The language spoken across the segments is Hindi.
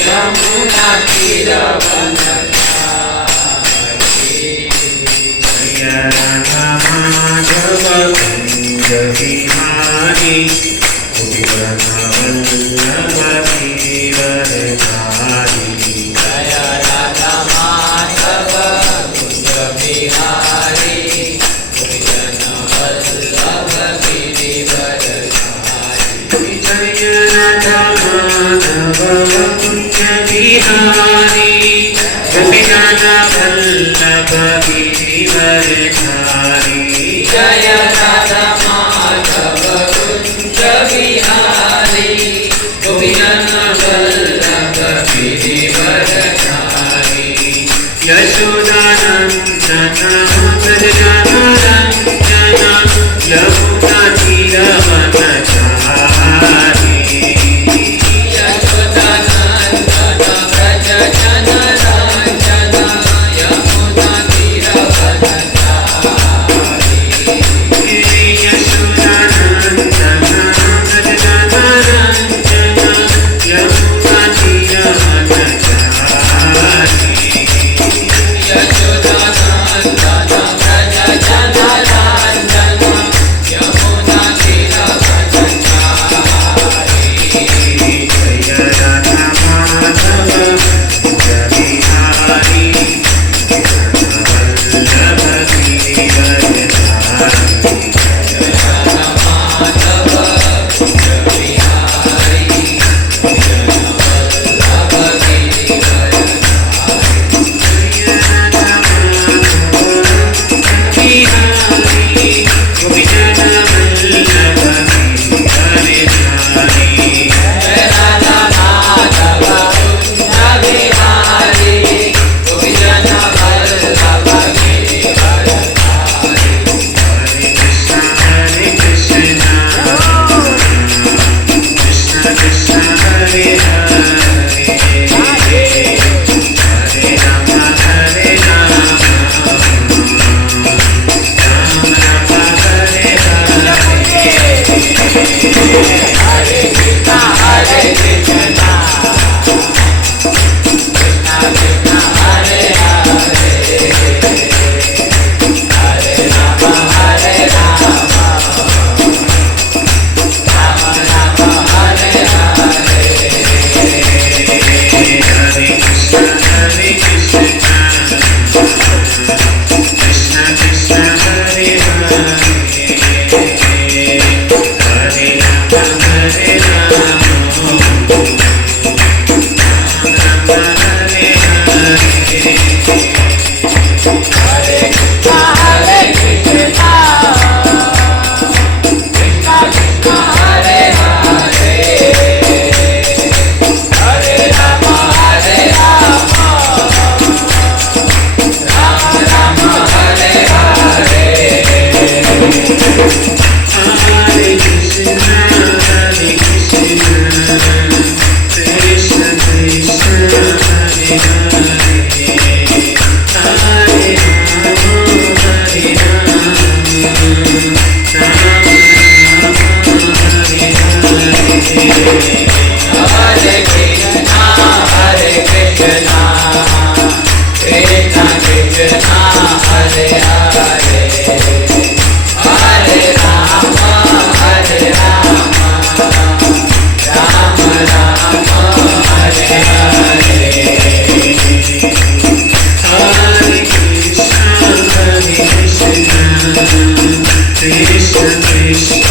यमुना तीरवनचारी जय राधा माधव कुंज बिहारी वल्लभ गिरिवरधारी जय राधा माधव कुंज बिहारी वल्लभ गिरिवरधारी जय राधा माधव कुंज बिहारी गोपीजन वल्लभ गिरिवरधारी जय राधा माधव कुंज बिहारी गोपीजन वल्लभ गिरिवरधारी यशोदानंदन व्रजनरंजन यमुना तीरवनचारी यशोदानंदन व्रजनरंजन यमुना तीरवनचारी यशोदानंदन व्रजनरंजन यमुना तीरवनचारी यशोदानंदन व्रजनरंजन यमुना तीरवनचारी जय राधा माधव कुंज बिहारी वल्लभ गिरिवरधारी जय राधा माधव कुंज बिहारी वल्लभ गिरिवरधारी जय राधा माधव बिहारी गोपीजन वल्लभ गिरिवरधारी जय राधा माधव कुंज बिहारी गोपीजन वल्लभ गिरिवरधारी हरे कृष्ण कृष्ण कृष्ण हरे हरे हरे राम हरे राम राम राम हरे हरे हरे कृष्ण कृष्ण कृष्ण हरे हरे हरे राम हरे राम राम राम हरे हरे हरे कृष्ण कृष्ण कृष्ण हरे हरे हरे राम हरे राम राम हरे हरे हरे कृष्ण कृष्ण कृष्ण हरे हरे हरे राम हरे राम राम राम हरे हरे हरे कृष्ण कृष्ण कृष्ण हरे हरे हरे राम हरे राम राम राम हरे हरे हरे कृष्ण कृष्ण कृष्ण हरे हरे हरे राम हरे राम राम राम हरे हरे हरे कृष्ण कृष्ण कृष्ण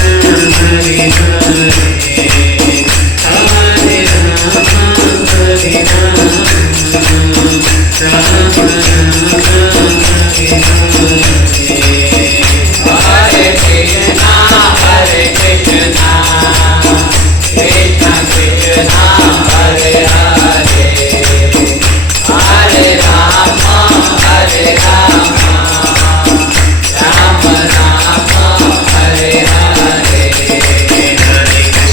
हरे हरे हरे राम हरे राम राम राम हरे हरे हरे कृष्ण कृष्ण कृष्ण हरे हरे हरे राम हरे राम राम राम हरे हरे हरे कृष्ण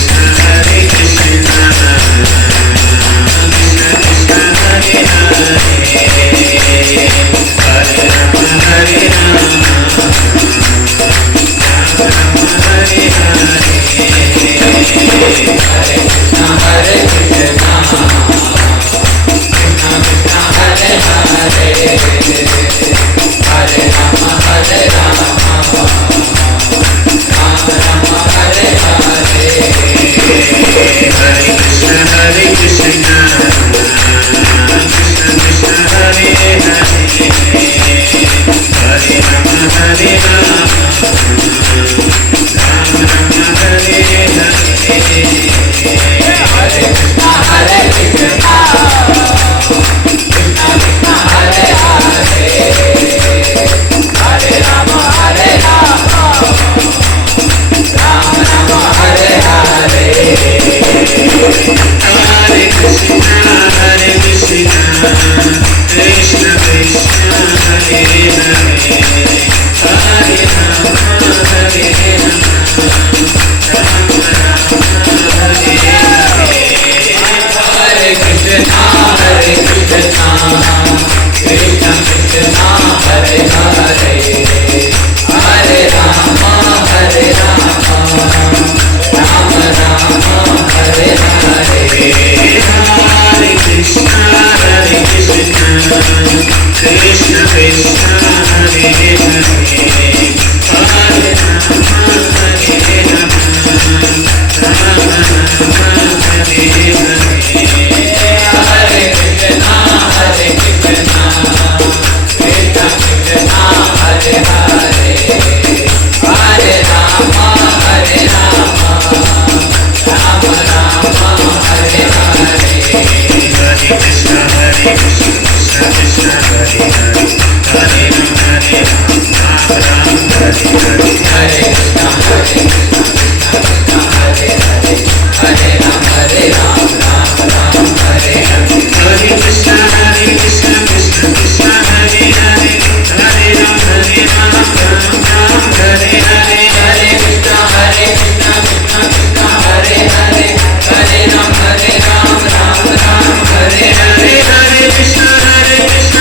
Hare Krishna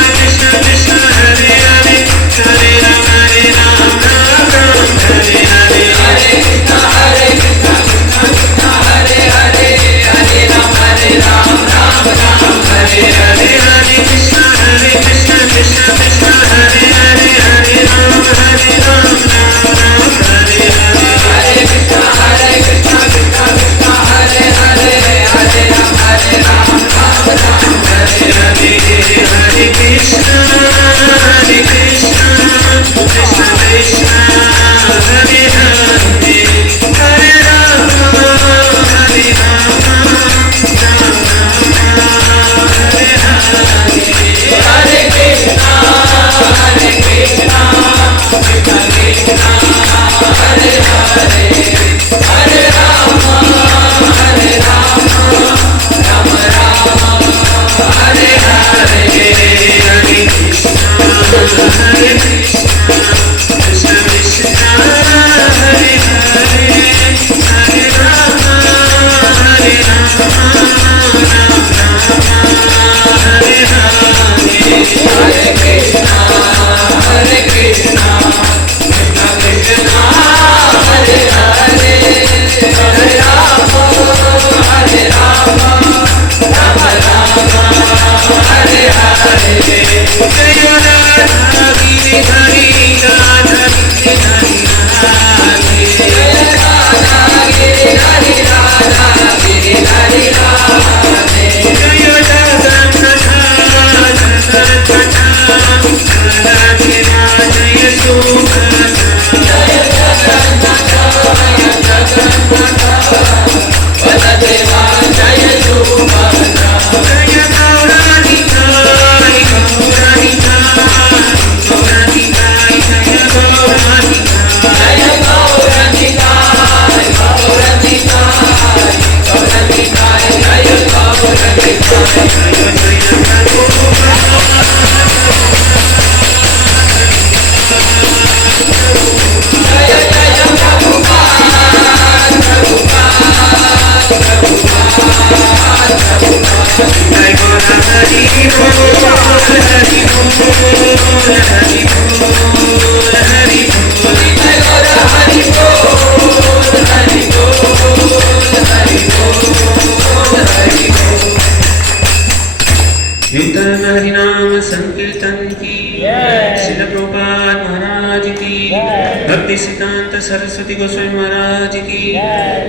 भक्ति सिद्धांत सरस्वती गोस्वामी महाराज की,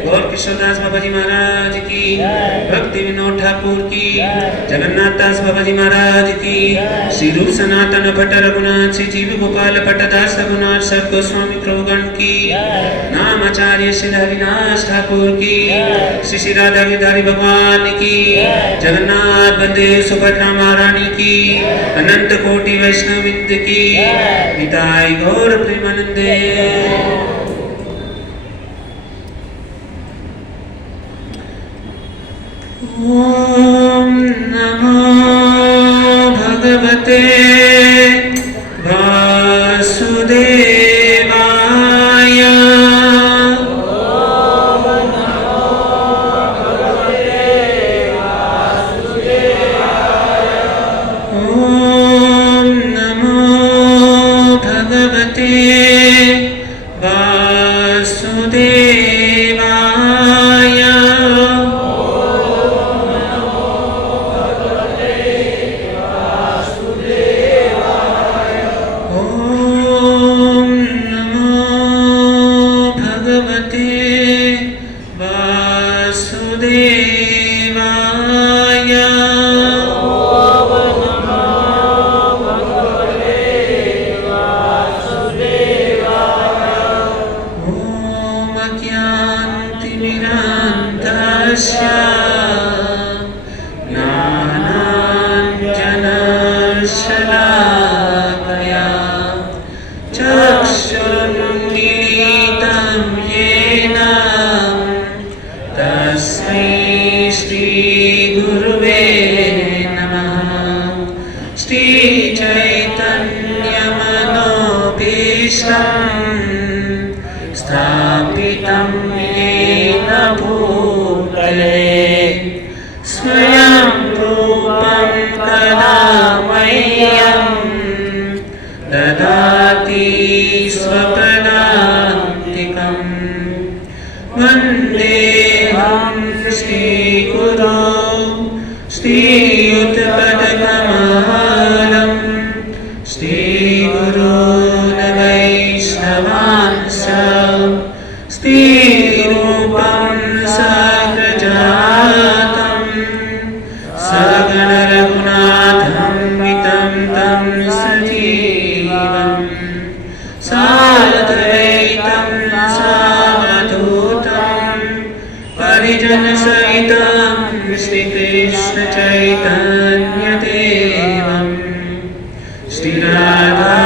गौर किशोरदास बाबा जी महाराज की, भक्ति विनोद ठाकुर की, जगन्नाथ दास बाबा जी महाराज की, श्री रूप सनातन भट्ट रघुनाथ श्री जीव गोपाल भट्टदास रघुनाथ सर गोस्वामी प्रभुगण की, नाम आचार्य श्री अविनाश ठाकुर की, श्री श्री राधा गिरधारी भगवान की, जगन्नाथ बलदेव सुभद्रा महारानी की, अनंत कोटि वैष्णव वृंद की, निताई गौर प्रेमानंदे। ओम नमो भगवते वासुदेवाय। स्थापितं येन भूतले स्वयं रूपं कदा मह्यं ददाति स्वपदान्तिकं। वन्देऽहं श्रीगुरो श्रीयुतपदकमलं श्रीगुरून् वैष्णवांश्च श्रीरूपं साग्रजातं सगण रघुनाथं वितं तं सजीवं साद्वैतं सावधूतं परिजनसहितं श्रीकृष्ण चैतन्यदेवं श्रीराधा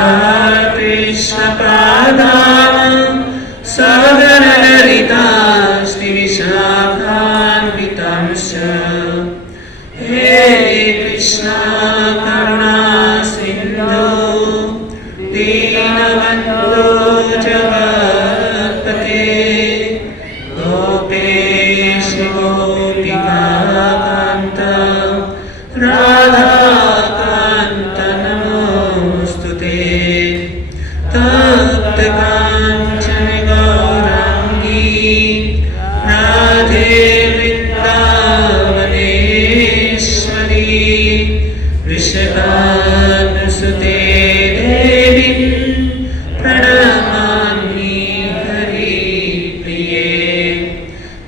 कृष्ण पादां सगण ललिता श्रीविशाखान्वितांश्च। हे कृष्ण करुणा सिन्धु दीनबन्धो जगत्पते गोपेश गोपिकान्त राधाकान्त नमोऽस्तुते। तप्त काञ्चन गौराङ्गी राधे वृन्दावनेश्वरी वृषभानुसुते देवी प्रणमामि हरिप्रिये।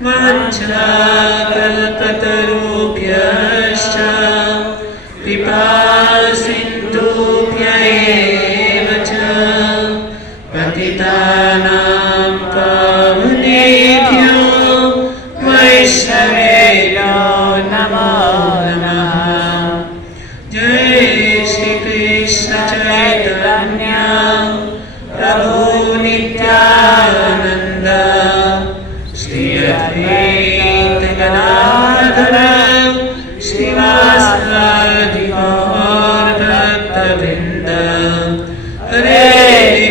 वाञ्छाकल्पतरुभ्यश्च कृपासिन्धुभ्य एव च पतितानां पावनेभ्यो वैष्णवेभ्यो नमो नमः। जय श्री कृष्ण चैतन्य प्रभु नित्यानंद श्री अद्वैत गदाधर श्रीवासादि गौर भक्तवृंद। हरे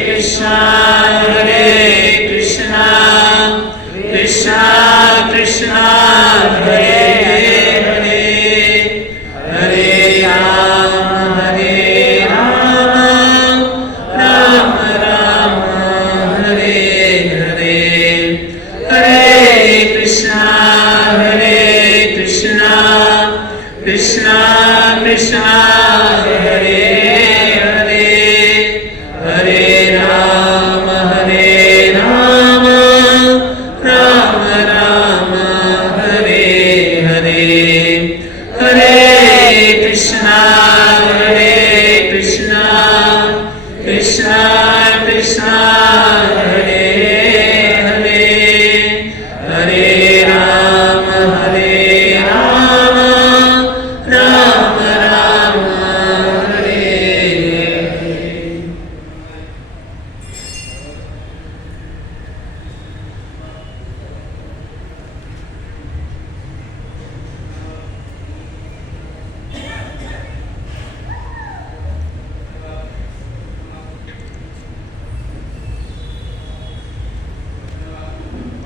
कृष्णा कृष्णा कृष्णा हरे हरे हरे राम राम राम हरे हरे। हरे कृष्णा कृष्णा कृष्णा हरे हरे हरे राम राम हरे हरे, हरे कृष्णा कृष्णा कृष्णा हरे हरे, हरे राम राम राम हरे हरे।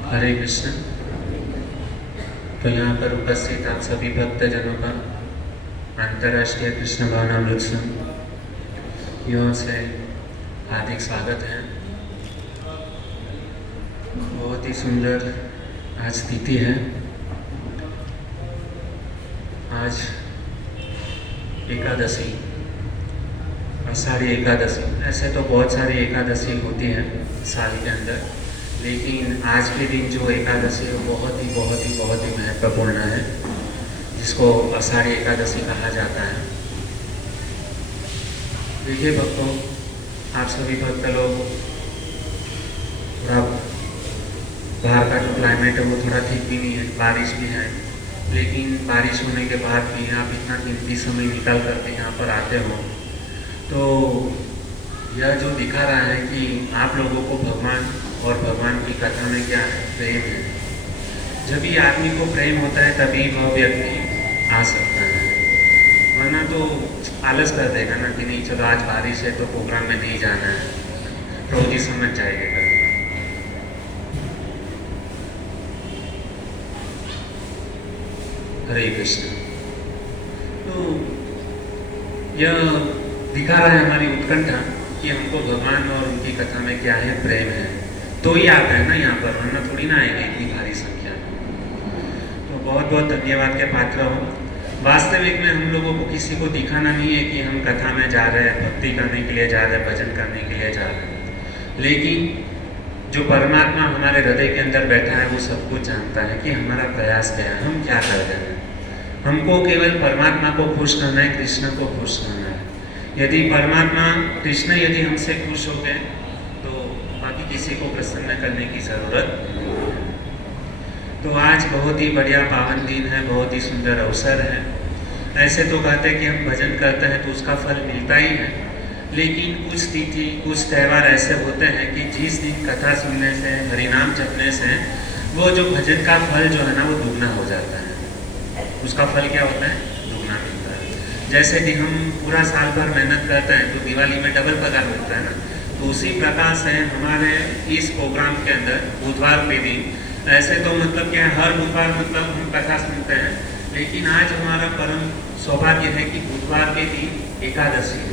हरे कृष्ण। तो यहाँ पर उपस्थित आप सभी भक्तजनों का अंतर्राष्ट्रीय कृष्ण भावनामृत संघ यहाँ से हार्दिक स्वागत है। बहुत ही सुंदर आज तिथि है। आज एकादशी, आषाढ़ी एकादशी। ऐसे तो बहुत सारी एकादशी होती है साल के अंदर, लेकिन आज के दिन जो एकादशी है बहुत ही महत्वपूर्ण है, जिसको आषाढ़ी एकादशी कहा जाता है। देखिए भक्तों, आप सभी भक्त लोग, थोड़ा बाहर का जो क्लाइमेट है वो थोड़ा ठीक भी नहीं है, बारिश भी है, लेकिन बारिश होने के बाद भी आप इतना कीमती समय निकाल करके यहाँ पर आते हो, तो यह जो दिखा रहा है कि आप लोगों को भगवान और भगवान की कथा में क्या है, प्रेम है। जब भी आदमी को प्रेम होता है तभी वह व्यक्ति आ सकता है, वरना तो आलस कर देगा ना कि नहीं चलो आज बारिश है तो प्रोग्राम में नहीं जाना है, तो जी समझ जाएगा। हरे कृष्ण। तो यह दिखा रहा है हमारी उत्कंठा कि हमको भगवान और उनकी कथा में क्या है, प्रेम है, तो ही आता है ना यहाँ पर, वरना थोड़ी ना आएगा इतनी भारी संख्या में। तो बहुत बहुत धन्यवाद के पात्र हो। वास्तविक में हम लोगों को किसी को दिखाना नहीं है कि हम कथा में जा रहे हैं, भक्ति करने के लिए जा रहे हैं, भजन करने के लिए जा रहे हैं, लेकिन जो परमात्मा हमारे हृदय के अंदर बैठा है वो सब कुछ जानता है कि हमारा प्रयास क्या है, हम क्या कर रहे हैं। हमको केवल परमात्मा को खुश करना है, कृष्ण को खुश करना है। यदि परमात्मा कृष्ण यदि हमसे खुश हो गए तो बाकी किसी को प्रसन्न करने की जरूरत नहीं है। तो आज बहुत ही बढ़िया पावन दिन है, बहुत ही सुंदर अवसर है। ऐसे तो कहते हैं कि हम भजन करते हैं तो उसका फल मिलता ही है, लेकिन कुछ तिथि कुछ त्यौहार ऐसे होते हैं कि जिस दिन कथा सुनने से, हरिनाम जपने से वो जो भजन का फल जो है ना वो दुगना हो जाता है। उसका फल क्या होता है, दुगना मिलता है। जैसे कि हम पूरा साल भर मेहनत करते हैं तो दिवाली में डबल पगार मिलता है ना, तो उसी प्रकार से हमारे इस प्रोग्राम के अंदर बुधवार के दिन, ऐसे तो मतलब क्या हर बुधवार मतलब हम कथा सुनते हैं, लेकिन आज हमारा परम सौभाग्य है कि बुधवार के दिन एकादशी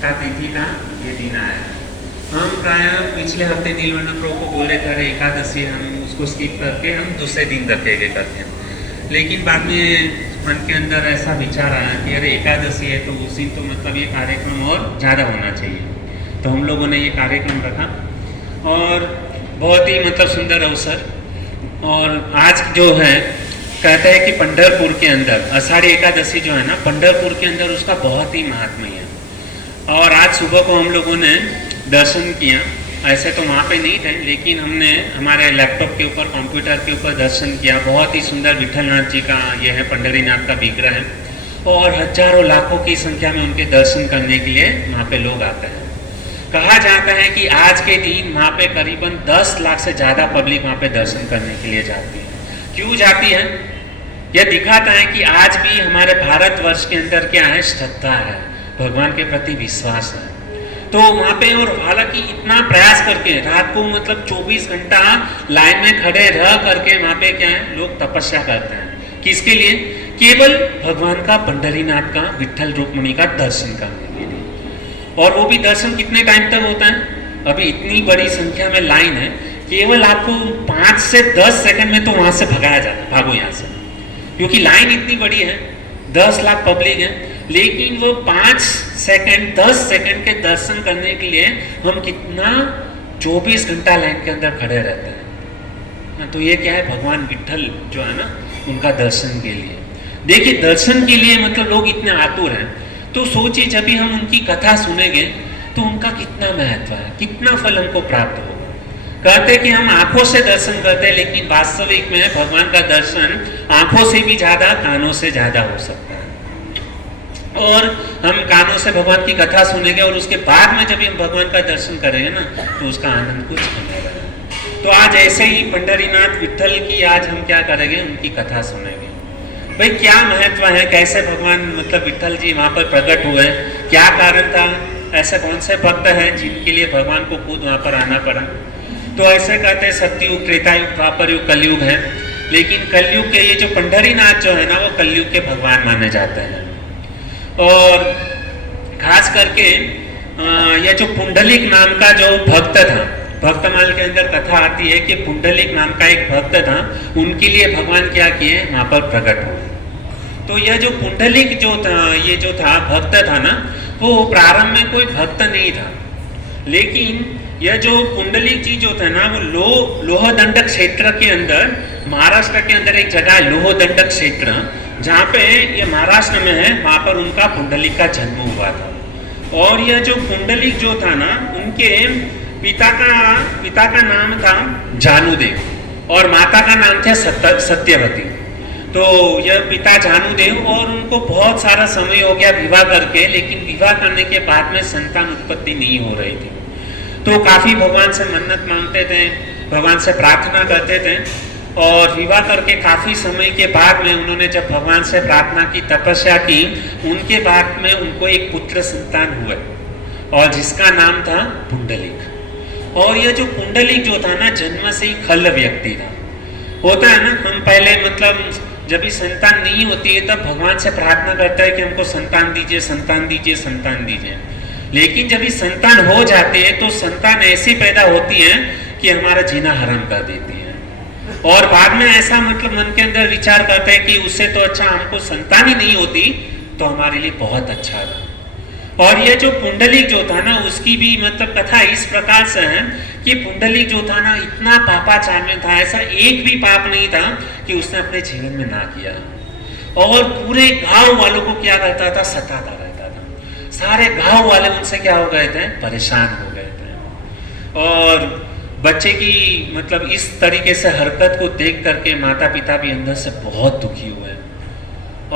का तिथि का ये दिन आया है। हम प्राय पिछले हफ्ते नीलवर्ण प्रभु को बोले थे एकादशी, हम उसको स्किप करके हम दूसरे दिन रखेंगे करते हैं, लेकिन बाद में मन के अंदर ऐसा विचार आया कि अरे एकादशी है तो उस दिन तो मतलब ये कार्यक्रम और ज़्यादा होना चाहिए, तो हम लोगों ने ये कार्यक्रम रखा और बहुत ही मतलब सुंदर अवसर। और आज जो है कहते हैं कि पंढरपुर के अंदर आषाढ़ी एकादशी जो है ना, पंढरपुर के अंदर उसका बहुत ही महात्म्य है। और आज सुबह को हम लोगों ने दर्शन किया, ऐसे तो वहाँ पे नहीं थे, लेकिन हमने हमारे लैपटॉप के ऊपर, कंप्यूटर के ऊपर दर्शन किया। बहुत ही सुंदर विठलनाथ जी का यह है, पंढरीनाथ का विग्रह है, और हजारों लाखों की संख्या में उनके दर्शन करने के लिए वहाँ पे लोग आते हैं। कहा जाता है कि आज के दिन वहाँ पे करीबन 10 लाख से ज़्यादा पब्लिक वहाँ पे दर्शन करने के लिए जाती है। क्यों जाती है? यह दिखाता है कि आज भी हमारे भारतवर्ष के अंदर क्या है, श्रद्धा है, भगवान के प्रति विश्वास है। तो वहाँ पे, और हालांकि इतना प्रयास करके रात को मतलब 24 घंटा लाइन में खड़े रह करके वहाँ पे क्या है, लोग तपस्या करते हैं। किसके लिए? केवल भगवान का, पंढरीनाथ का, विठल रुक्मिणी का दर्शन करने के लिए। और वो भी दर्शन कितने टाइम तक होता है? अभी इतनी बड़ी संख्या में लाइन है, केवल आपको 5 से 10 सेकंड में तो वहाँ से भगाया जाता है, भागो यहाँ से, क्योंकि लाइन इतनी बड़ी है, 10 लाख पब्लिक है, लेकिन वो 5 सेकंड 10 सेकंड के दर्शन करने के लिए हम कितना 24 घंटा लाइन के अंदर खड़े रहते हैं। हाँ, तो ये क्या है, भगवान विट्ठल जो है ना उनका दर्शन के लिए। देखिए दर्शन के लिए मतलब लोग इतने आतुर हैं, तो सोचिए जब भी हम उनकी कथा सुनेंगे तो उनका कितना महत्व है, कितना फल हमको प्राप्त होगा। कहते हैं कि हम आंखों से दर्शन करते हैं, लेकिन वास्तविक में भगवान का दर्शन आंखों से भी ज्यादा, कानों से ज्यादा हो सकता है। और हम कानों से भगवान की कथा सुनेंगे और उसके बाद में जब हम भगवान का दर्शन करेंगे ना तो उसका आनंद कुछ बनेगा। तो आज ऐसे ही पंढरीनाथ विट्ठल की आज हम क्या करेंगे, उनकी कथा सुनेंगे। भाई क्या महत्व है, कैसे भगवान मतलब विट्ठल जी वहाँ पर प्रकट हुए, क्या कारण था, ऐसे कौन से भक्त हैं जिनके लिए भगवान को खुद वहाँ पर आना पड़ा। तो ऐसे कहते हैं सत्ययुग, त्रेतायुग, द्वापर युग, कलयुग है। लेकिन कलयुग के ये जो पंढरीनाथ जो है ना वो कलयुग के भगवान माने जाते हैं। और खास करके यह जो पुंडलिक नाम का जो भक्त था, भक्तमाल के अंदर कथा आती है कि पुंडलिक नाम का एक भक्त था, उनके लिए भगवान क्या किए, वहां पर प्रकट हुए। तो यह जो पुंडलिक जो था, ये जो था भक्त था ना, वो प्रारंभ में कोई भक्त नहीं था, लेकिन यह जो पुंडलिक जी जो था ना वो लोहदंड क्षेत्र के अंदर, महाराष्ट्र के अंदर एक जगह है लोहदंड क्षेत्र, जहाँ पे ये महाराष्ट्र में है, वहाँ पर उनका पुंडलिक का जन्म हुआ था। और यह जो पुंडलिक जो था ना, उनके पिता का नाम था जानुदेव और माता का नाम था सत्यवती। तो यह पिता जानुदेव, और उनको बहुत सारा समय हो गया विवाह करके, लेकिन विवाह करने के बाद में संतान उत्पत्ति नहीं हो रही थी। तो काफ़ी भगवान से मन्नत मांगते थे, भगवान से प्रार्थना करते थे, और विवाह करके काफ़ी समय के बाद में उन्होंने जब भगवान से प्रार्थना की, तपस्या की, उनके बाद में उनको एक पुत्र संतान हुआ और जिसका नाम था पुंडलिक। और यह जो पुंडलिक जो था ना जन्म से ही खल व्यक्ति था। होता है ना, हम पहले मतलब जब भी संतान नहीं होती है तब भगवान से प्रार्थना करता है कि हमको संतान दीजिए, संतान दीजिए, संतान दीजिए। लेकिन जब भी संतान हो जाती है तो संतान ऐसी पैदा होती है कि हमारा जीना हराम कर देती है, और बाद में ऐसा मतलब मन के अंदर विचार करते हैं कि उससे तो अच्छा हमको संतान ही नहीं होती तो हमारे लिए बहुत अच्छा था। और ये जो पुंडलिक जो था ना उसकी भी मतलब कथा इस प्रकार से है कि पुंडलिक जो था ना इतना पापाचार में था, ऐसा एक भी पाप नहीं था कि उसने अपने जीवन में ना किया, और पूरे गांव वालों को क्या करता था, सताता रहता था। सारे गांव वाले उनसे क्या हो गए थे, परेशान हो गए थे। और बच्चे की मतलब इस तरीके से हरकत को देख करके माता पिता भी अंदर से बहुत दुखी हुए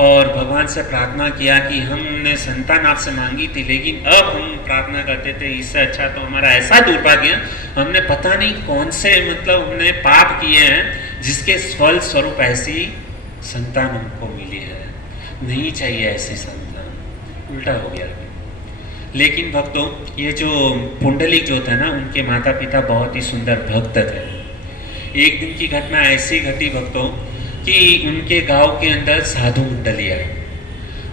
और भगवान से प्रार्थना किया कि हमने संतान आपसे मांगी थी, लेकिन अब हम प्रार्थना करते थे इससे अच्छा तो हमारा ऐसा दुर्भाग्य, हमने पता नहीं कौन से मतलब हमने पाप किए हैं जिसके फल स्वरूप ऐसी संतान हमको मिली है, नहीं चाहिए ऐसी संतान, उल्टा हो गया। लेकिन भक्तों ये जो पुंडलिक जो था ना उनके माता पिता बहुत ही सुंदर भक्त थे। एक दिन की घटना ऐसी घटी भक्तों कि उनके गांव के अंदर साधु मंडली आई,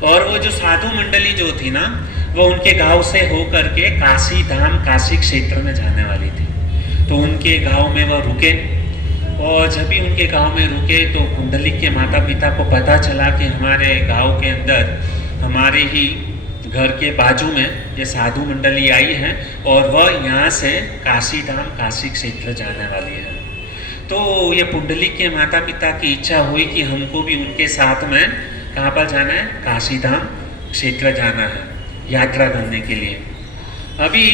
और वो जो साधु मंडली जो थी ना वो उनके गांव से होकर के काशी धाम, काशी क्षेत्र में जाने वाली थी। तो उनके गांव में वो रुके, और जब भी उनके गांव में रुके तो पुंडलिक के माता पिता को पता चला कि हमारे गांव के अंदर हमारे ही घर के बाजू में ये साधु मंडली आई है और वह यहाँ से काशी धाम, काशी क्षेत्र जाने वाली है। तो ये पुंडलिक के माता पिता की इच्छा हुई कि हमको भी उनके साथ में कहाँ पर जाना है, काशी धाम क्षेत्र जाना है यात्रा करने के लिए। अभी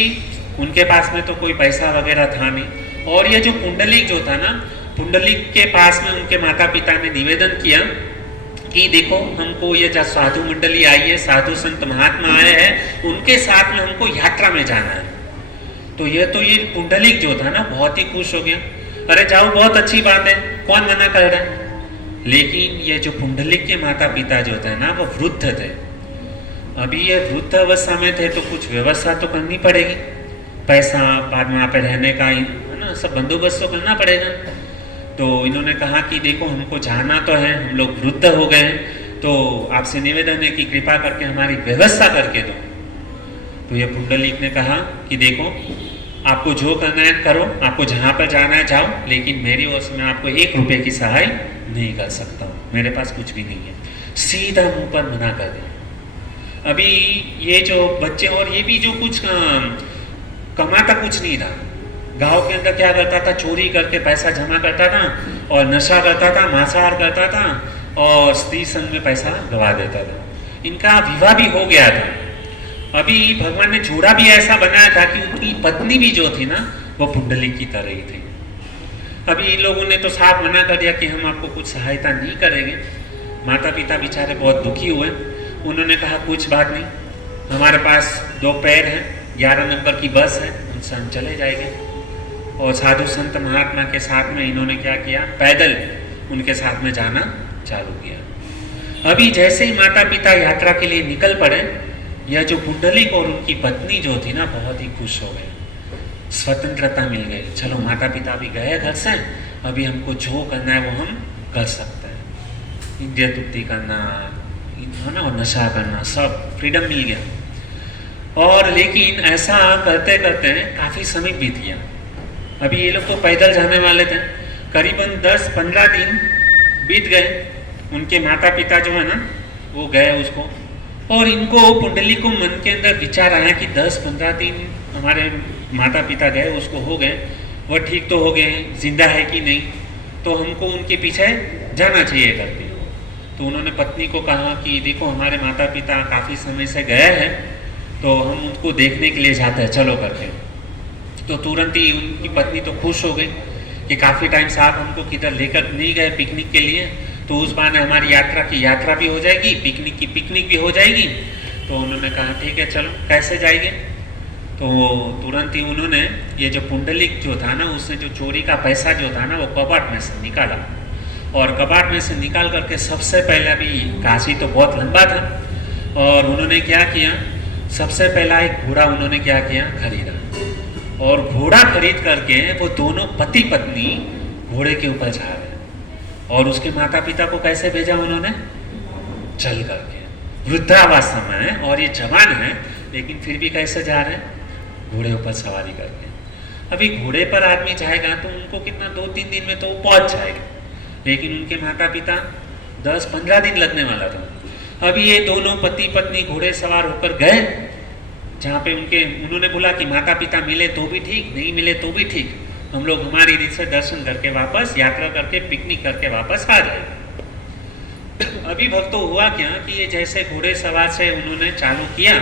उनके पास में तो कोई पैसा वगैरह था नहीं, और ये जो पुंडलिक जो था ना, पुंडलिक के पास में उनके माता पिता ने निवेदन किया कि देखो हमको ये जो साधु मंडली आई है, साधु संत महात्मा आए हैं, उनके साथ में हमको यात्रा में जाना है। तो ये पुंडलिक जो था ना बहुत ही खुश हो गया, अरे जाओ बहुत अच्छी बात है, कौन मना कर रहा है। लेकिन ये जो पुंडलिक के माता पिता जो थे ना वो वृद्ध थे, अभी ये वृद्ध अवस्था में थे तो कुछ व्यवस्था तो करनी पड़ेगी, पैसा बाद में पे रहने का है ना, सब बंदोबस्त तो करना पड़ेगा। तो इन्होंने कहा कि देखो हमको जाना तो है, हम लोग वृद्ध हो गए हैं, तो आपसे निवेदन है कि कृपा करके हमारी व्यवस्था करके दो। तो ये पुंडलिक ने कहा कि देखो आपको जो करना है करो, आपको जहाँ पर जाना है जाओ, लेकिन मेरी ओर से मैं आपको 1 रुपये की सहाय नहीं कर सकता हूँ, मेरे पास कुछ भी नहीं है। सीधा मुंह पर मना कर दिया। अभी ये जो बच्चे और ये भी जो कुछ कमाता कुछ नहीं था, गांव के अंदर क्या करता था, चोरी करके पैसा जमा करता था और नशा करता था, मांसाहार करता था और स्त्री संग में पैसा गवा देता था। इनका विवाह भी हो गया था। अभी भगवान ने जोड़ा भी ऐसा बनाया था कि उनकी पत्नी भी जो थी ना वो पुंडलिक की तरह ही थी। अभी इन लोगों ने तो साफ मना कर दिया कि हम आपको कुछ सहायता नहीं करेंगे। माता पिता बेचारे बहुत दुखी हुए। उन्होंने कहा कुछ बात नहीं, हमारे पास 2 पैर हैं, 11 नंबर की बस है, उनसे हम चले जाएंगे। और साधु संत महात्मा के साथ में इन्होंने क्या किया, पैदल उनके साथ में जाना चालू किया। अभी जैसे ही माता पिता यात्रा के लिए निकल पड़े, यह जो पुंडलिक और उनकी पत्नी जो थी ना बहुत ही खुश हो गए, स्वतंत्रता मिल गई। चलो माता पिता भी गए घर से, अभी हमको जो करना है वो हम कर सकते हैं। इंद्रिय तृप्ति करना है ना और नशा करना, सब फ्रीडम मिल गया। और लेकिन ऐसा करते करते काफ़ी समय बीत गया। अभी ये लोग तो पैदल जाने वाले थे, करीबन 10-15 दिन बीत गए। उनके माता पिता जो है ना वो गए उसको, और इनको पुंडलिक को मन के अंदर विचार आया कि 10-15 दिन हमारे माता पिता गए, उसको हो गए, वह ठीक तो हो गए, जिंदा है कि नहीं, तो हमको उनके पीछे जाना चाहिए करके। तो उन्होंने पत्नी को कहा कि देखो हमारे माता पिता काफ़ी समय से गए हैं, तो हम उनको देखने के लिए जाते हैं, चलो करके। तो तुरंत ही उनकी पत्नी तो खुश हो गई कि काफ़ी टाइम से आप हमको किधर लेकर नहीं गए पिकनिक के लिए, तो उस बहाने हमारी यात्रा की यात्रा भी हो जाएगी, पिकनिक की पिकनिक भी हो जाएगी। तो उन्होंने कहा ठीक है चलो, कैसे जाएंगे। तो तुरंत ही उन्होंने ये जो पुंडलिक जो था ना, उसने जो चोरी का पैसा जो था ना वो कबाट में से निकाला, और कबाट में से निकाल करके सबसे पहले, अभी काशी तो बहुत लंबा था, और उन्होंने क्या किया, सबसे पहला एक घोड़ा उन्होंने क्या किया, खरीदा। और घोड़ा खरीद करके वो दोनों पति पत्नी घोड़े के ऊपर जा रहे हैं। और उसके माता पिता को कैसे भेजा उन्होंने, चल करके। वृद्धावस्था में है और ये जवान है, लेकिन फिर भी कैसे जा रहे हैं, घोड़े ऊपर सवारी करके। अभी घोड़े पर आदमी जाएगा तो उनको कितना 2-3 दिन में तो वो पहुंच जाएगा, लेकिन उनके माता पिता 10-15 दिन लगने वाला था। अभी ये दोनों पति पत्नी घोड़े सवार होकर गए जहाँ पे उन्होंने बोला कि माता पिता मिले तो भी ठीक, नहीं मिले तो भी ठीक, हम लोग हमारी रीत से दर्शन करके वापस, यात्रा करके, पिकनिक करके वापस आ जाए। अभी भक्तों हुआ क्या कि ये जैसे घोड़े सवार से उन्होंने चालू किया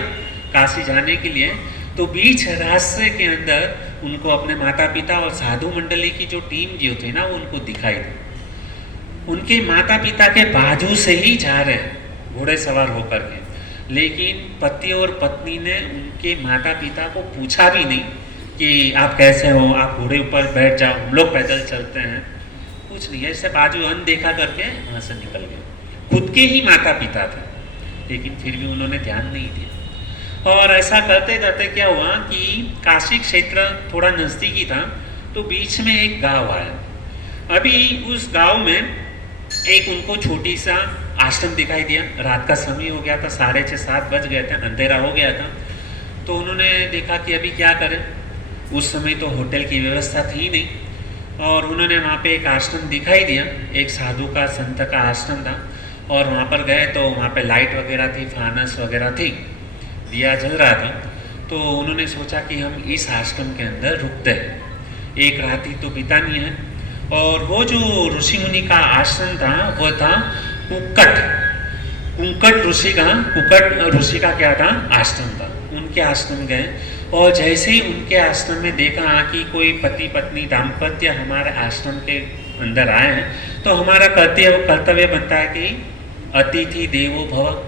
काशी जाने के लिए, तो बीच रास्ते के अंदर उनको अपने माता पिता और साधु मंडली की जो टीम जो थी ना वो उनको दिखाई दी। उनके माता पिता के बाजू से ही जा रहे हैं घोड़े सवार होकर के, लेकिन पति और पत्नी ने उनके माता पिता को पूछा भी नहीं कि आप कैसे हो, आप घोड़े ऊपर बैठ जाओ, हम लोग पैदल चलते हैं, कुछ नहीं। ऐसे बाजू अनदेखा करके वहाँ से निकल गए। खुद के ही माता पिता थे, लेकिन फिर भी उन्होंने ध्यान नहीं दिया। और ऐसा करते करते क्या हुआ कि काशी क्षेत्र थोड़ा नज़दीकी था, तो बीच में एक गांव आया। अभी उस गांव में एक उनको छोटी सा आश्रम दिखाई दिया। रात का समय हो गया था, 6:30-7 बज गए थे, अंधेरा हो गया था। तो उन्होंने देखा कि अभी क्या करें, उस समय तो होटल की व्यवस्था थी नहीं, और उन्होंने वहाँ पे एक आश्रम दिखाई दिया, एक साधु का, संत का आश्रम था। और वहाँ पर गए तो वहाँ पे लाइट वगैरह थी, फानस वगैरह थी, दिया जल रहा था। तो उन्होंने सोचा कि हम इस आश्रम के अंदर रुकते हैं, एक रात ही तो बितानी है। और वो जो ऋषि मुनि का आश्रम था वो था कुक्कट ऋषि का, कुक्कट ऋषि का क्या था, आश्रम था। उनके आश्रम गए, और जैसे ही उनके आश्रम में देखा कि कोई पति पत्नी दाम्पत्य हमारे आश्रम के अंदर आए हैं, तो हमारा कर्तव्य बनता है कि अतिथि देवो भव।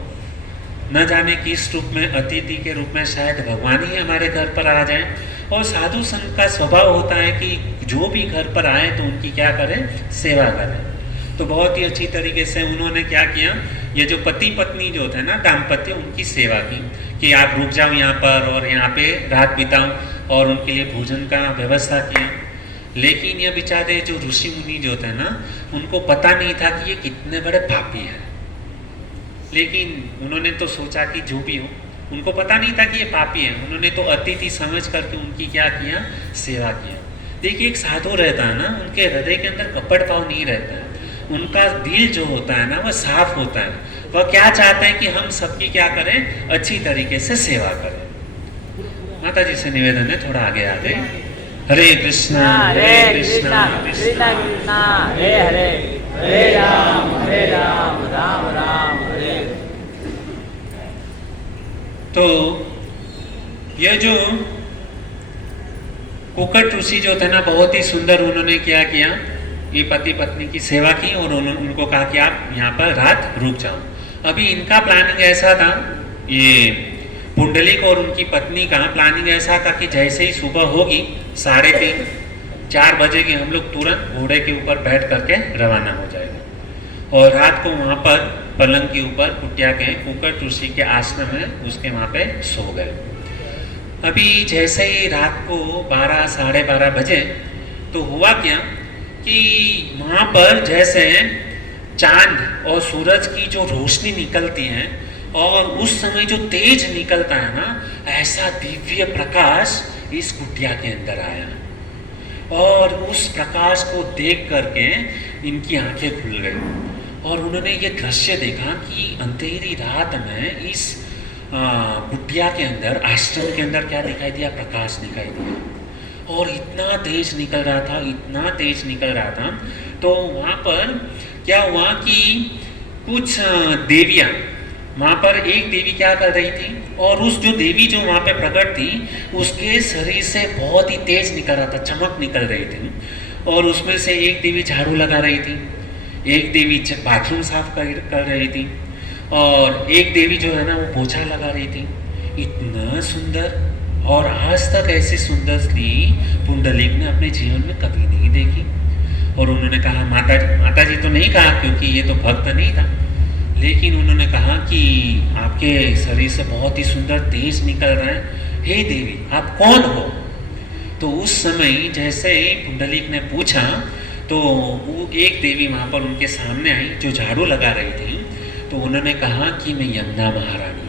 न जाने किस रूप में, अतिथि के रूप में शायद भगवान ही हमारे घर पर आ जाएं। और साधु संत का स्वभाव होता है कि जो भी घर पर आए तो उनकी क्या करें, सेवा करें। तो बहुत ही अच्छी तरीके से उन्होंने क्या किया, ये जो पति पत्नी जो थे ना दाम्पत्य, उनकी सेवा की कि आप रुक जाओ यहाँ पर और यहाँ पे रात बिताओ, और उनके लिए भोजन का व्यवस्था किया। लेकिन ये बेचारे जो ऋषि मुनि जो थे ना, उनको पता नहीं था कि ये कितने बड़े पापी हैं। लेकिन उन्होंने तो सोचा कि जो भी हो, उनको पता नहीं था कि ये पापी है। उन्होंने तो अतिथि समझ करके उनकी क्या किया, सेवा किया। देखिए एक साधु रहता है ना, उनके हृदय के अंदर कपट भाव नहीं रहता है, उनका दिल जो होता है ना वह साफ होता है। वह क्या चाहते हैं कि हम सबकी क्या करें, अच्छी तरीके से सेवा करें। माता जी से निवेदन है, थोड़ा आगे आ जाए। हरे कृष्णा कृष्णा कृष्णा कृष्णा हरे हरे, हरे राम राम राम हरे। तो ये जो कुकट ऋषि जो थे ना, बहुत ही सुंदर उन्होंने क्या किया, ये पति पत्नी की सेवा की और उन्होंने उनको कहा कि आप यहाँ पर रात रुक जाओ। अभी इनका प्लानिंग ऐसा था, ये पुंडलिक और उनकी पत्नी का प्लानिंग ऐसा था कि जैसे ही सुबह होगी 3:30-4 बजे की हम लोग तुरंत घोड़े के ऊपर बैठ करके रवाना हो जाएगा और रात को वहाँ पर पलंग के ऊपर कुटिया के कुकट ऋषि के आश्रम है उसके वहाँ पे सो गए। अभी जैसे ही रात को 12-12:30 बजे तो हुआ क्या कि वहाँ पर जैसे चांद और सूरज की जो रोशनी निकलती है और उस समय जो तेज निकलता है ना, ऐसा दिव्य प्रकाश इस कुटिया के अंदर आया और उस प्रकाश को देख करके इनकी आंखें खुल गई और उन्होंने ये दृश्य देखा कि अंधेरी रात में इस कुटिया के अंदर, आश्रम के अंदर क्या दिखाई दिया, प्रकाश दिखाई दिया और इतना तेज निकल रहा था, इतना तेज निकल रहा था। तो वहाँ पर क्या हुआ कि कुछ देवियाँ, वहाँ पर एक देवी क्या कर रही थी और उस जो देवी जो वहाँ पे प्रकट थी उसके शरीर से बहुत ही तेज निकल रहा था, चमक निकल रही थी और उसमें से एक देवी झाड़ू लगा रही थी, एक देवी बाथरूम साफ कर रही थी और एक देवी जो है ना वो पोछा लगा रही थी। इतना सुंदर, और आज तक ऐसी सुंदर स्त्री पुंडलिक ने अपने जीवन में कभी नहीं देखी। और उन्होंने कहा, माता जी तो नहीं कहा क्योंकि ये तो भक्त नहीं था, लेकिन उन्होंने कहा कि आपके शरीर से बहुत ही सुंदर तेज निकल रहा है, हे देवी आप कौन हो? तो उस समय जैसे ही पुंडलिक ने पूछा तो वो एक देवी वहाँ पर उनके सामने आई जो झाड़ू लगा रही थी। तो उन्होंने कहा कि मैं यमुना महारानी।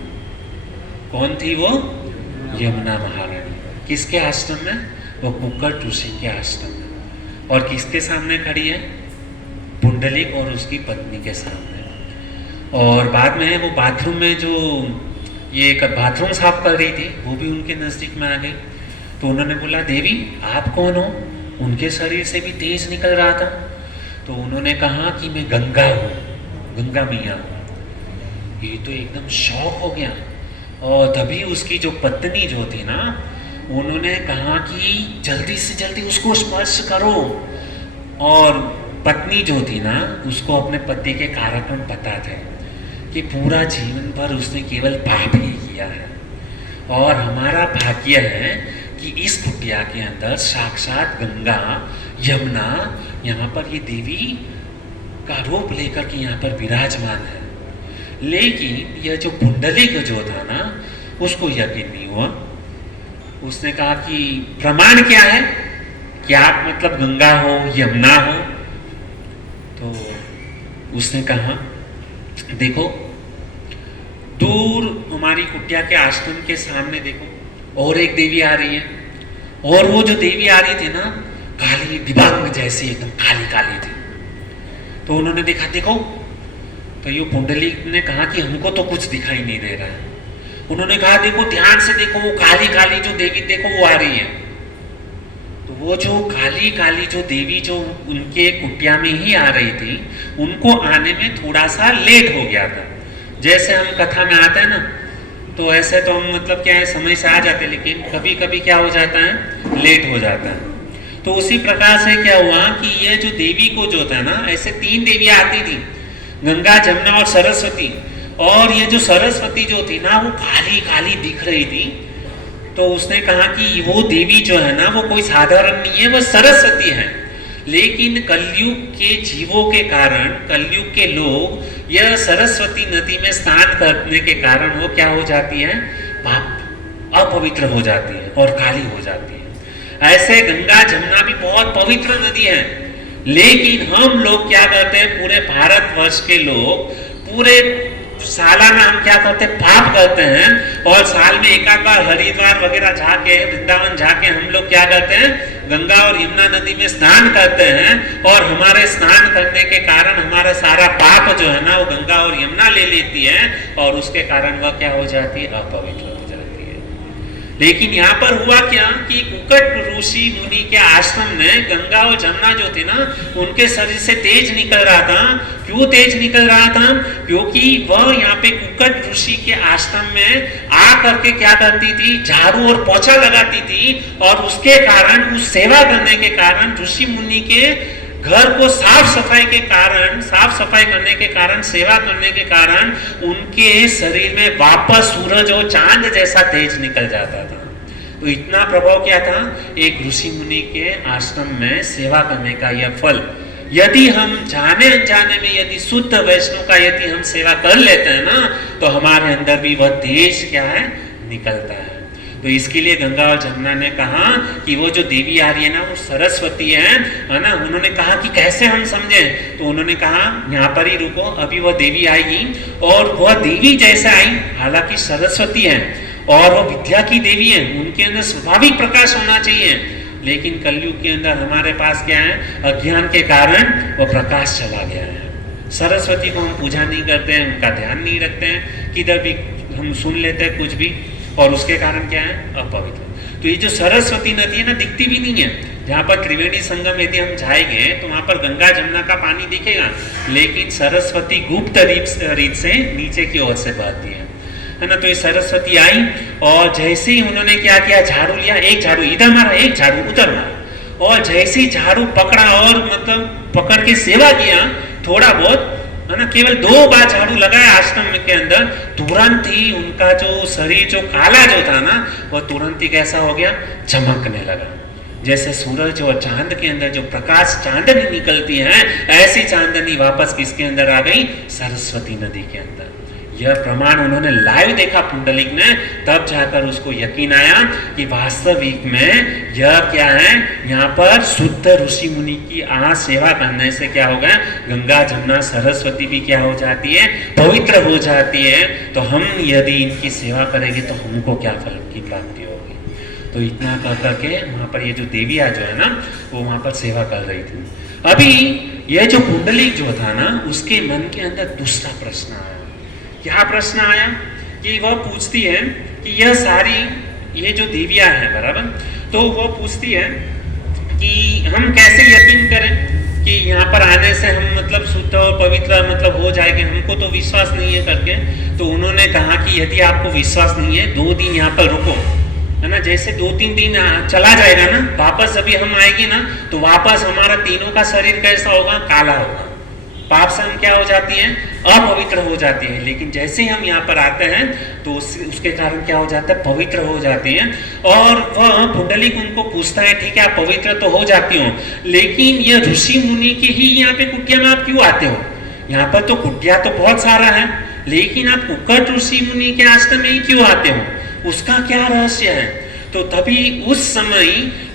कौन थी वो? यमुना महारानी। किसके आश्रम में? वो कुकट ऋषि के आश्रम में। और किसके सामने खड़ी है? पुंडलिक और उसकी पत्नी के सामने। और बाद में वो बाथरूम में जो ये बाथरूम साफ कर रही थी वो भी उनके नज़दीक में आ गई। तो उन्होंने बोला, देवी आप कौन हो? उनके शरीर से भी तेज निकल रहा था। तो उन्होंने कहा कि मैं गंगा हूँ, गंगा मैया हूँ। ये तो एकदम शॉक हो गया और तभी उसकी जो पत्नी जो थी ना, उन्होंने कहा कि जल्दी से जल्दी उसको स्पर्श करो। और पत्नी जो थी ना, उसको अपने पति के कार्यक्रम पता थे कि पूरा जीवन भर उसने केवल पाप ही किया है और हमारा भाग्य है कि इस कुटिया के अंदर साक्षात गंगा यमुना यहाँ पर ये देवी का रूप लेकर के यहाँ पर विराजमान है। लेकिन यह जो पुंडलिक जो था ना, उसको यकीन नहीं हुआ। उसने कहा कि प्रमाण क्या है कि आप मतलब गंगा हो, यमुना हो? तो उसने कहा, देखो दूर हमारी कुटिया के आश्रम के सामने देखो और एक देवी आ रही है, और वो जो देवी आ रही थी ना, काली दिबांग जैसी एकदम काली काली थी। तो उन्होंने देखा, देखो। तो ये पुंडलिक ने कहा कि हमको तो कुछ दिखाई नहीं दे रहा है। उन्होंने कहा, देखो ध्यान से देखो, वो काली काली जो देवी देखो वो आ रही है। तो वो जो काली काली जो देवी जो उनके कुटिया में ही आ रही थी, उनको आने में थोड़ा सा लेट हो गया था। जैसे हम कथा में आते हैं ना, तो ऐसे तो हम मतलब क्या है, समय से आ जाते, लेकिन कभी कभी क्या हो जाता है, लेट हो जाता है। तो उसी प्रकार से क्या हुआ कि ये जो देवी को जो था ना, ऐसे 3 देवियां आती थी, गंगा, जमुना और सरस्वती। और ये जो सरस्वती जो थी ना, वो काली काली दिख रही थी। तो उसने कहा कि वो देवी जो है ना, वो कोई साधारण नहीं है, वो सरस्वती है। लेकिन कलयुग के जीवों के कारण, कलयुग के लोग यह सरस्वती नदी में स्नान करने के कारण वो क्या हो जाती है, पाप अपवित्र हो जाती है और काली हो जाती है। ऐसे गंगा जमुना भी बहुत पवित्र नदी है, लेकिन हम लोग क्या करते हैं, पूरे भारतवर्ष के लोग पूरे सालाना हम क्या करते हैं, पाप करते हैं। और साल में एक बार हरिद्वार वगैरह जाके, वृंदावन जाके हम लोग क्या करते हैं, गंगा और यमुना नदी में स्नान करते हैं। और हमारे स्नान करने के कारण हमारा सारा पाप जो है ना, वो गंगा और यमुना ले लेती है और उसके कारण वह क्या हो जाती है, अपवित्र हो जाती है। लेकिन यहाँ पर हुआ क्या कि कुकट ऋषि मुनि के आश्रम में गंगा और जमुना जो थे ना, उनके शरीर से तेज निकल रहा था। क्यों तेज निकल रहा था? क्योंकि वह यहाँ पे कुकट ऋषि के आश्रम में आ करके क्या करती थी, झाड़ू और पोछा लगाती थी, और उसके कारण, उस सेवा करने के कारण, ऋषि मुनि के घर को साफ सफाई के कारण, साफ सफाई करने के कारण, सेवा करने के कारण उनके शरीर में वापस सूरज और चांद जैसा तेज निकल जाता था। तो इतना प्रभाव क्या था एक ऋषि मुनि के आश्रम में सेवा करने का यह फल। यदि हम जाने अनजाने में यदि शुद्ध वैष्णव का यदि हम सेवा कर लेते हैं ना, तो हमारे अंदर भी वह तेज क्या है, निकलता है। तो इसके लिए गंगा और जमुना ने कहा कि वो जो देवी आ रही है ना, वो सरस्वती है ना। उन्होंने कहा कि कैसे हम समझें? तो उन्होंने कहा यहाँ पर ही रुको, अभी वह देवी आएगी, और वह देवी जैसे आई, हालांकि सरस्वती है और वह विद्या की देवी है, उनके अंदर स्वाभाविक प्रकाश होना चाहिए, लेकिन कलयुग के अंदर हमारे पास क्या है, अज्ञान के कारण वो प्रकाश चला गया है। सरस्वती को हम पूजा नहीं करते हैं, उनका ध्यान नहीं रखते हैं, किधर भी हम सुन लेते हैं कुछ भी, और उसके कारण क्या है, अपवित्र। तो ये जो सरस्वती नदी है ना, दिखती भी नहीं है। जहाँ पर त्रिवेणी संगम यदि हम जाएंगे तो वहां पर गंगा जमुना का पानी दिखेगा, लेकिन सरस्वती गुप्त रीत से नीचे की ओर से बहती है ना। तो ये सरस्वती आई, और जैसे ही उन्होंने क्या किया, झाड़ू लिया, एक झाड़ू इधर मारा, एक झाड़ू उधर मारा, और जैसे ही झाड़ू पकड़ा और मतलब पकड़ के सेवा किया थोड़ा बहुत, है ना, केवल 2 बार झाड़ू लगाया आश्रम के अंदर, तुरंत ही उनका जो शरीर जो काला जो था ना, वो तुरंत ही कैसा हो गया, चमकने लगा। जैसे सूरज और चांद के अंदर जो प्रकाश चांदनी निकलती है, ऐसी चांदनी वापस किसके अंदर आ गई, सरस्वती नदी के अंदर। यह प्रमाण उन्होंने लाइव देखा पुंडलिक ने, तब जाकर उसको यकीन आया कि वास्तविक में यह क्या है, यहाँ पर शुद्ध ऋषि मुनि की सेवा करने से क्या होगा, गंगा जमुना सरस्वती भी क्या हो जाती है, पवित्र हो जाती है। तो हम यदि इनकी सेवा करेंगे तो हमको क्या फल की प्राप्ति होगी। तो इतना कर करके वहां पर ये जो देविया जो है ना, वो वहां पर सेवा कर रही थी। अभी ये जो पुंडलिक जो था ना, उसके मन के अंदर दूसरा प्रश्न आया। क्या प्रश्न आया कि वह पूछती है कि यह सारी ये जो देवियां है, बराबर, तो वो पूछती है कि हम कैसे यकीन करें कि यहाँ पर आने से हम मतलब शुद्ध और पवित्र मतलब हो जाएंगे, हमको तो विश्वास नहीं है करके। तो उन्होंने कहा कि यदि आपको विश्वास नहीं है, 2 दिन यहाँ पर रुको, है ना। जैसे 2-3 दिन चला जाएगा ना, वापस अभी हम आएगी ना, तो वापस हमारा तीनों का शरीर कैसा होगा, काला होगा। पाप से हम क्या हो जाती हैं, अपवित्र हो जाती है। लेकिन जैसे ही हम यहाँ पर आते हैं तो उसके कारण क्या हो जाता है, पवित्र हो जाते हैं। और वह पुंडलिक उनको पूछता है, ठीक है आप पवित्र तो हो जाती हो, लेकिन ये ऋषि मुनि की ही यहाँ पे कुटिया में आप क्यों आते हो? यहाँ पर तो कुटिया तो बहुत सारा है, लेकिन आप कुकट ऋषि मुनि के आश्रम में ही क्यों आते हो? उसका क्या रहस्य है? तो तभी उस समय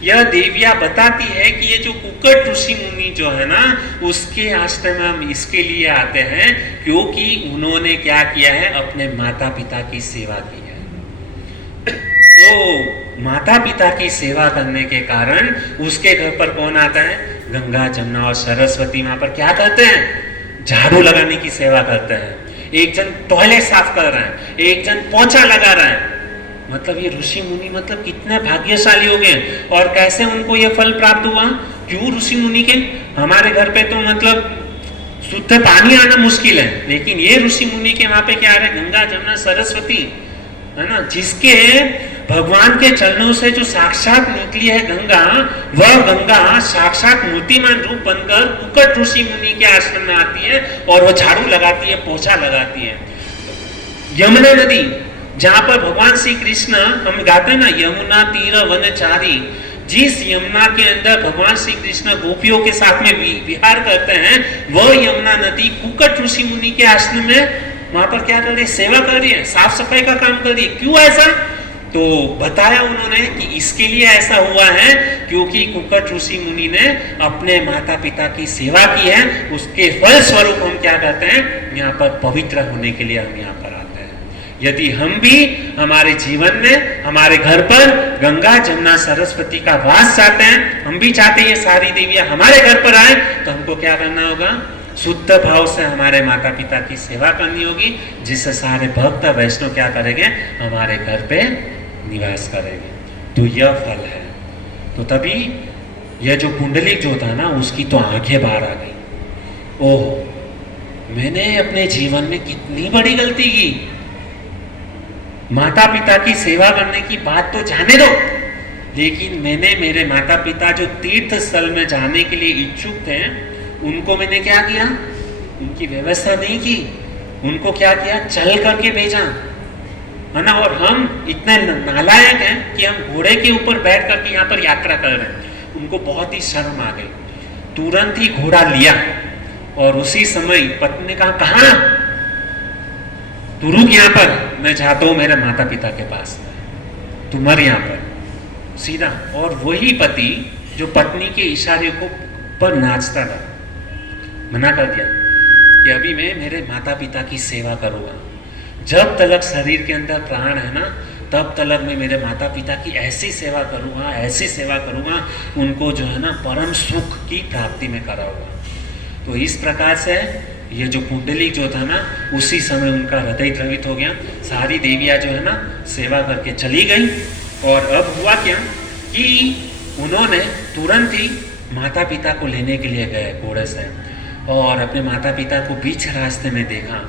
यह देविया बताती है कि ये जो कुकट ऋषि मुनि जो है ना, उसके आश्रम में हम इसके लिए आते हैं क्योंकि उन्होंने क्या किया है, अपने माता पिता की सेवा की है। तो माता पिता की सेवा करने के कारण उसके घर पर कौन आता है, गंगा जमुना और सरस्वती वहां पर क्या करते हैं, झाड़ू लगाने की सेवा करते हैं। एक जन टॉयलेट साफ कर रहा है, एक जन पोछा लगा रहा है। मतलब ये ऋषि मुनि मतलब कितने भाग्यशाली हो गए, और कैसे उनको ये फल प्राप्त हुआ? क्यों ऋषि मुनि के? हमारे घर पे तो मतलब शुद्ध पानी आना मुश्किल है, लेकिन ये ऋषि मुनि के वहां पे क्या है, गंगा जमुना सरस्वती, है ना, जिसके भगवान के चरणों से जो साक्षात निकली है गंगा, वह गंगा साक्षात मूर्तिमान रूप बनकर कुकट ऋषि मुनि के आश्रम में आती है और वह झाड़ू लगाती है, पोछा लगाती है। यमुना नदी जहां पर भगवान श्री कृष्ण, हम गाते हैं ना, यमुना तीर वनचारी, जिस यमुना के अंदर भगवान श्री कृष्ण गोपियों के साथ में विहार करते हैं, वह यमुना नदी कुकट ऋषि मुनि के आश्रम में वहां पर क्या कर रही है, सेवा कर रही है, साफ सफाई का काम कर रही है। क्यों ऐसा? तो बताया उन्होंने कि इसके लिए ऐसा हुआ है क्योंकि कुकट ऋषि मुनि ने अपने माता पिता की सेवा की है, उसके फल स्वरूप हम क्या कहते हैं, यहाँ पर पवित्र होने के लिए हम यहाँ पर आते हैं। यदि हम भी हमारे जीवन में, हमारे घर पर गंगा जमुना सरस्वती का वास चाहते हैं, हम भी चाहते हैं ये सारी देवियां हमारे घर पर आए, तो हमको क्या करना होगा, शुद्ध भाव से हमारे माता पिता की सेवा करनी होगी, जिससे सारे भक्त वैष्णव क्या करेंगे, हमारे घर पे निवास करेगी। तो यह फल है। तो तभी यह जो पुंडलिक जो था ना, उसकी तो आंखें बाहर आ गई। ओह, मैंने अपने जीवन में कितनी बड़ी गलती की। माता पिता की सेवा करने की बात तो जाने दो, लेकिन मैंने मेरे माता पिता जो तीर्थ स्थल में जाने के लिए इच्छुक थे, उनको मैंने क्या किया? उनकी व्यवस्था नहीं की। उनको क्या किया? चल करके भेजा, है ना। और हम इतने नालायक हैं कि हम घोड़े के ऊपर बैठ करके यहाँ पर यात्रा कर रहे हैं। उनको बहुत ही शर्म आ गई। तुरंत ही घोड़ा लिया और उसी समय पत्नी ने कहा, कहाँ? तू रुक यहाँ पर, मैं जाता हूँ मेरे माता पिता के पास, तू मर यहाँ पर, सीधा। और वही पति जो पत्नी के इशारे को पर नाचता था, मना कर दिया कि अभी मैं मेरे माता पिता की सेवा करूँगा। जब तलक शरीर के अंदर प्राण है ना, तब तलक मैं मेरे माता पिता की ऐसी सेवा करूँगा, ऐसी सेवा करूँगा, उनको जो है ना परम सुख की प्राप्ति में कराऊंगा। तो इस प्रकार से ये जो पुंडलिक जो था ना, उसी समय उनका हृदय द्रवित हो गया। सारी देवियाँ जो है ना सेवा करके चली गई। और अब हुआ क्या कि उन्होंने तुरंत ही माता पिता को लेने के लिए गए घोड़े से, और अपने माता पिता को बीच रास्ते में देखा।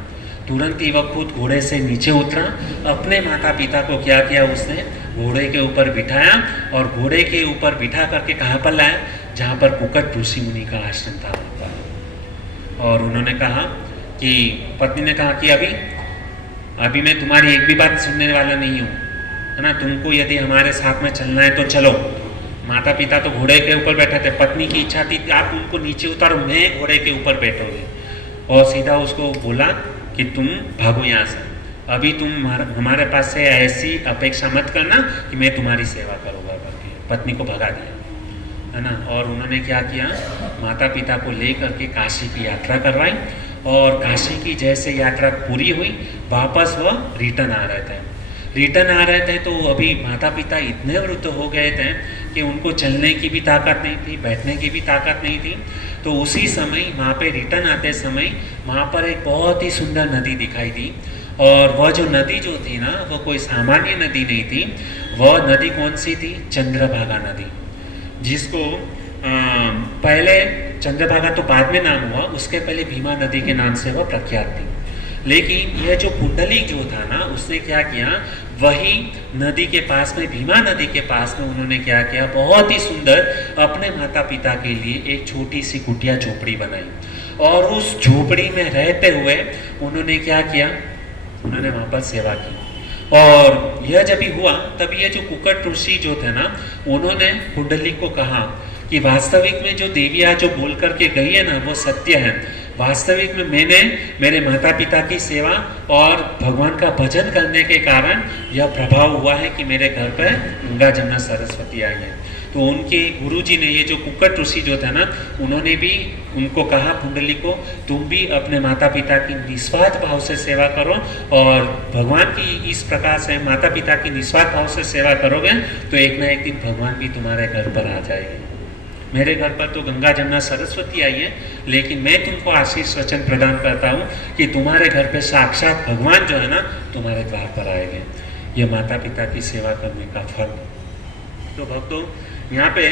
तुरंत ही वह खुद घोड़े से नीचे उतरा, अपने माता पिता को क्या किया? उसने घोड़े के ऊपर बिठाया और घोड़े के ऊपर बिठा करके कहाँ पर लाया? जहाँ पर कुकट ऋषि मुनि का आश्रम था वहाँ पर। और उन्होंने कहा कि पत्नी ने कहा कि अभी मैं तुम्हारी एक भी बात सुनने वाला नहीं हूँ, है ना। तुमको यदि हमारे साथ में चलना है तो चलो। माता पिता तो घोड़े के ऊपर बैठे थे, पत्नी की इच्छा थी कि आप उनको नीचे उतारो, मैं घोड़े के ऊपर बैठोगे। और सीधा उसको बोला कि तुम भागो यहाँ से, अभी तुम हमारे पास से ऐसी अपेक्षा मत करना कि मैं तुम्हारी सेवा करूँगा करके पत्नी को भगा दिया, है ना। और उन्होंने क्या किया? माता पिता को ले करके काशी की यात्रा करवाई। और काशी की जैसे यात्रा पूरी हुई, वापस वह रिटर्न आ रहे थे। तो अभी माता पिता इतने वृद्ध हो गए थे कि उनको चलने की भी ताकत नहीं थी, बैठने की भी ताकत नहीं थी। तो उसी समय वहाँ पे रिटर्न आते समय वहाँ पर एक बहुत ही सुंदर नदी दिखाई दी। और वह जो नदी जो थी ना, वह कोई सामान्य नदी नहीं थी। वह नदी कौन सी थी? चंद्रभागा नदी, जिसको पहले चंद्रभागा तो बाद में नाम हुआ, उसके पहले भीमा नदी के नाम से वह प्रख्यात थी। लेकिन यह जो पुंडलिक जो था ना, उसने क्या किया? वही नदी के पास में, भीमा नदी के पास में उन्होंने क्या किया? बहुत ही सुंदर अपने माता पिता के लिए एक छोटी सी कुटिया झोपड़ी बनाई। और उस झोपड़ी में रहते हुए उन्होंने क्या किया? उन्होंने वहाँ पर सेवा की। और यह जब ही हुआ, तब ये जो कुकट ऋषि जो थे ना, उन्होंने पुंडलिक को कहा कि वास्तविक में जो देवियाँ जो बोल करके गई है ना, वो सत्य है। वास्तविक में मैंने मेरे माता पिता की सेवा और भगवान का भजन करने के कारण यह प्रभाव हुआ है कि मेरे घर पर गंगा जमुना सरस्वती आई है। तो उनके गुरुजी ने, ये जो कुकट ऋषि जो था ना, उन्होंने भी उनको कहा, पुंडलिक को, तुम भी अपने माता पिता की निस्वार्थ भाव से सेवा करो, और भगवान की इस प्रकार से माता पिता की निस्वार्थ भाव से सेवा करोगे तो एक ना एक दिन भगवान भी तुम्हारे घर पर आ जाएंगे। मेरे घर पर तो गंगा जमुना सरस्वती आई है, लेकिन मैं तुमको आशीष वचन प्रदान करता हूँ कि तुम्हारे घर पे साक्षात भगवान जो है ना, तुम्हारे द्वार पर आएंगे। ये माता पिता की सेवा करने का फल। तो भक्तों, यहाँ पे